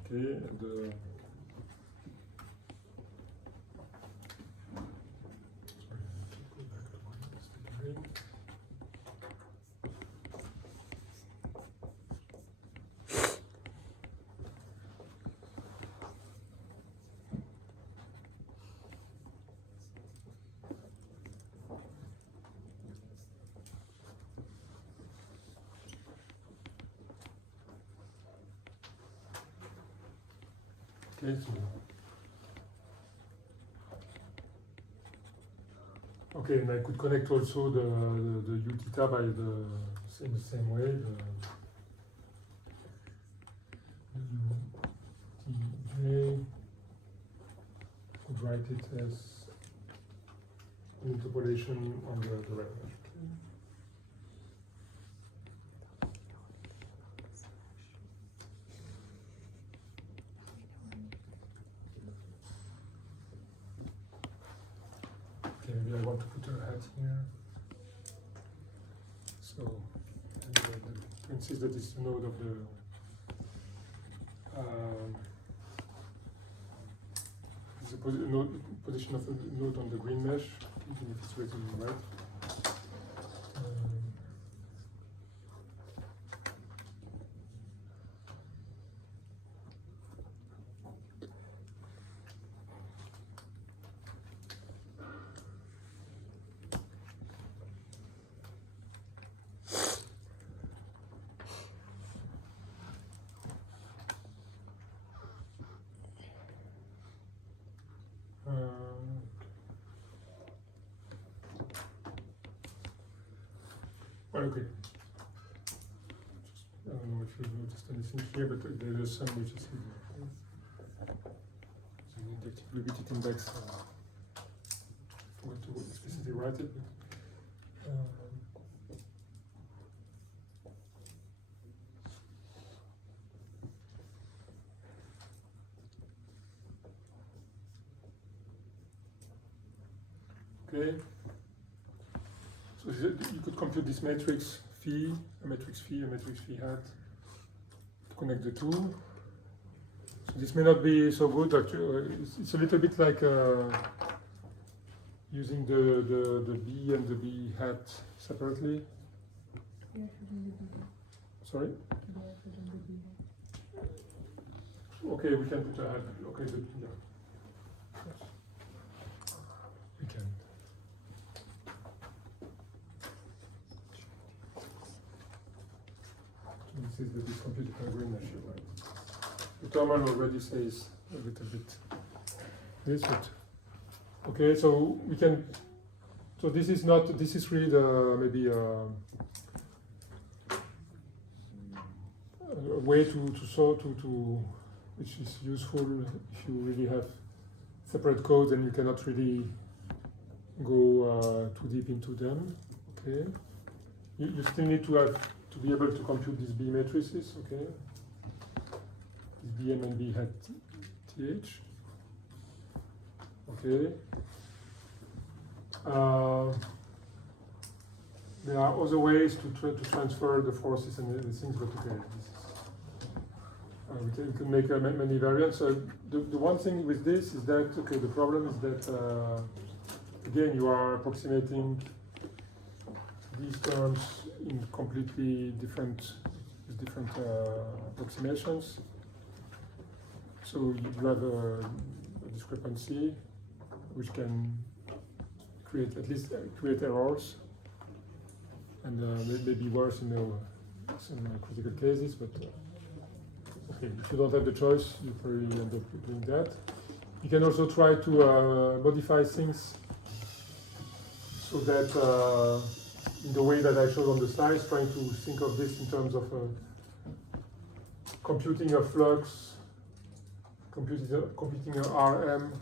okay, and sorry, go back to one green. Okay, so okay, and I could connect also the U theta by the same way. The TJ could write it as interpolation on the red mesh. Okay, maybe I want to put a hat here. So, and you can see that it's the node of the it's the position of the node on the green mesh, even if it's written in red. Okay. I don't know if you've noticed anything here, but there's some which is hidden. So the inductive index, forgot to explicitly write it. Okay. So you could compute this matrix phi, a matrix phi, a matrix phi hat, to connect the two. So this may not be so good. Actually, it's a little bit like using the b and the b hat separately. Yeah, shouldn't be big. Sorry. Yeah, shouldn't be big. Okay, we can put a hat. Okay, but yeah. Yes. We can. This is the discomputed Penguin issue, right? The terminal already says a little bit this, but okay, so we can. So this is not. This is really the maybe a way to sort to which is useful if you really have separate codes and you cannot really go too deep into them. Okay, you still need to have to be able to compute these B matrices. Okay, this BM and B hat TH. Okay. There are other ways to transfer the forces and the things, but okay, this is, we can make many variants. So the one thing with this is that, okay, the problem is that, again, you are approximating these terms in completely different approximations. So you have a discrepancy which can create errors, and maybe worse in some critical cases. But okay, if you don't have the choice, you probably end up doing that. You can also try to modify things so that in the way that I showed on the slides, trying to think of this in terms of computing a flux, computing a RM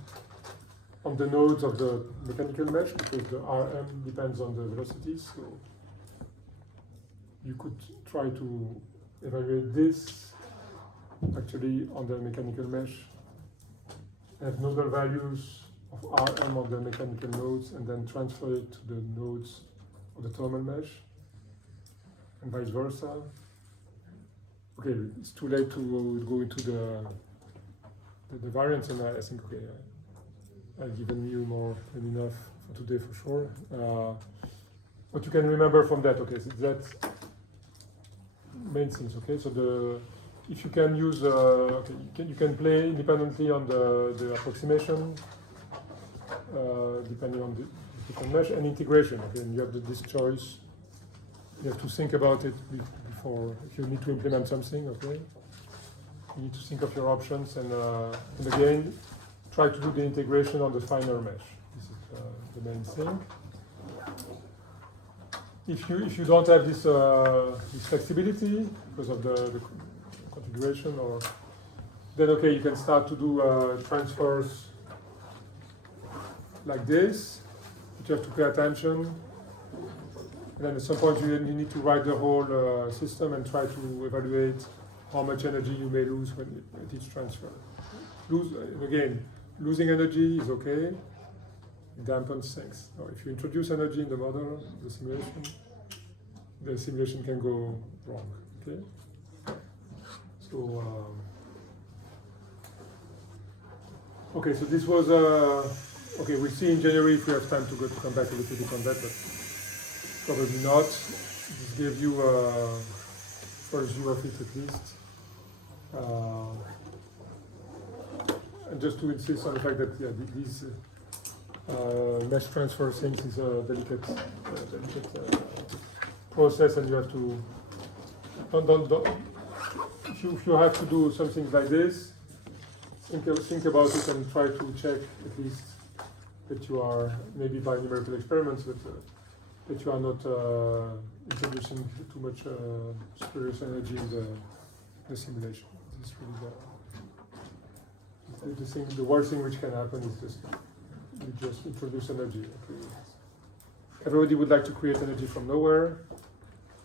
on the nodes of the mechanical mesh, because the Rm depends on the velocities. So you could try to evaluate this actually on the mechanical mesh, have nodal values of Rm on the mechanical nodes, and then transfer it to the nodes of the thermal mesh, and vice versa. Okay, it's too late to go into the variants, and I think, okay, I've given you more than enough for today for sure. What you can remember from that, okay, so that's main things, okay. So if you can use, okay, you can play independently on the approximation, depending on the different mesh, and integration. Okay, and you have this choice. You have to think about it before, if you need to implement something. Okay, you need to think of your options, and again, try to do the integration on the finer mesh. This is the main thing. If you don't have this flexibility because of the configuration, or then okay, you can start to do transfers like this, but you have to pay attention. And then at some point you need to write the whole system and try to evaluate how much energy you may lose at each transfer. Losing energy is okay. It dampens things. Or if you introduce energy in the model, the simulation can go wrong. Okay. So okay. So this was okay. We'll see in January if we have time to come back a little bit on that, but probably not. This gave you a first view of it at least. And just to insist on the fact that these mesh transfer things is a delicate process, and you have to if you have to do something like this, think about it and try to check at least that you are, maybe by numerical experiments, but that you are not introducing too much spurious energy in the simulation. This is really the worst thing which can happen is you just introduce energy. Okay. everybody would like to create energy from nowhere,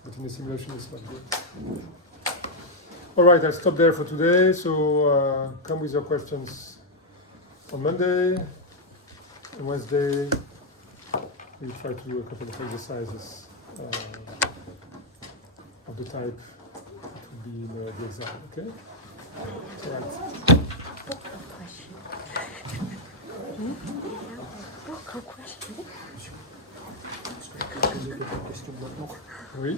but in the simulation it's not good. All right, I'll stop there for today. So come with your questions on Monday and Wednesday. We'll try to do a couple of exercises of the type that would be in the exam, okay? All right. Question. Oui.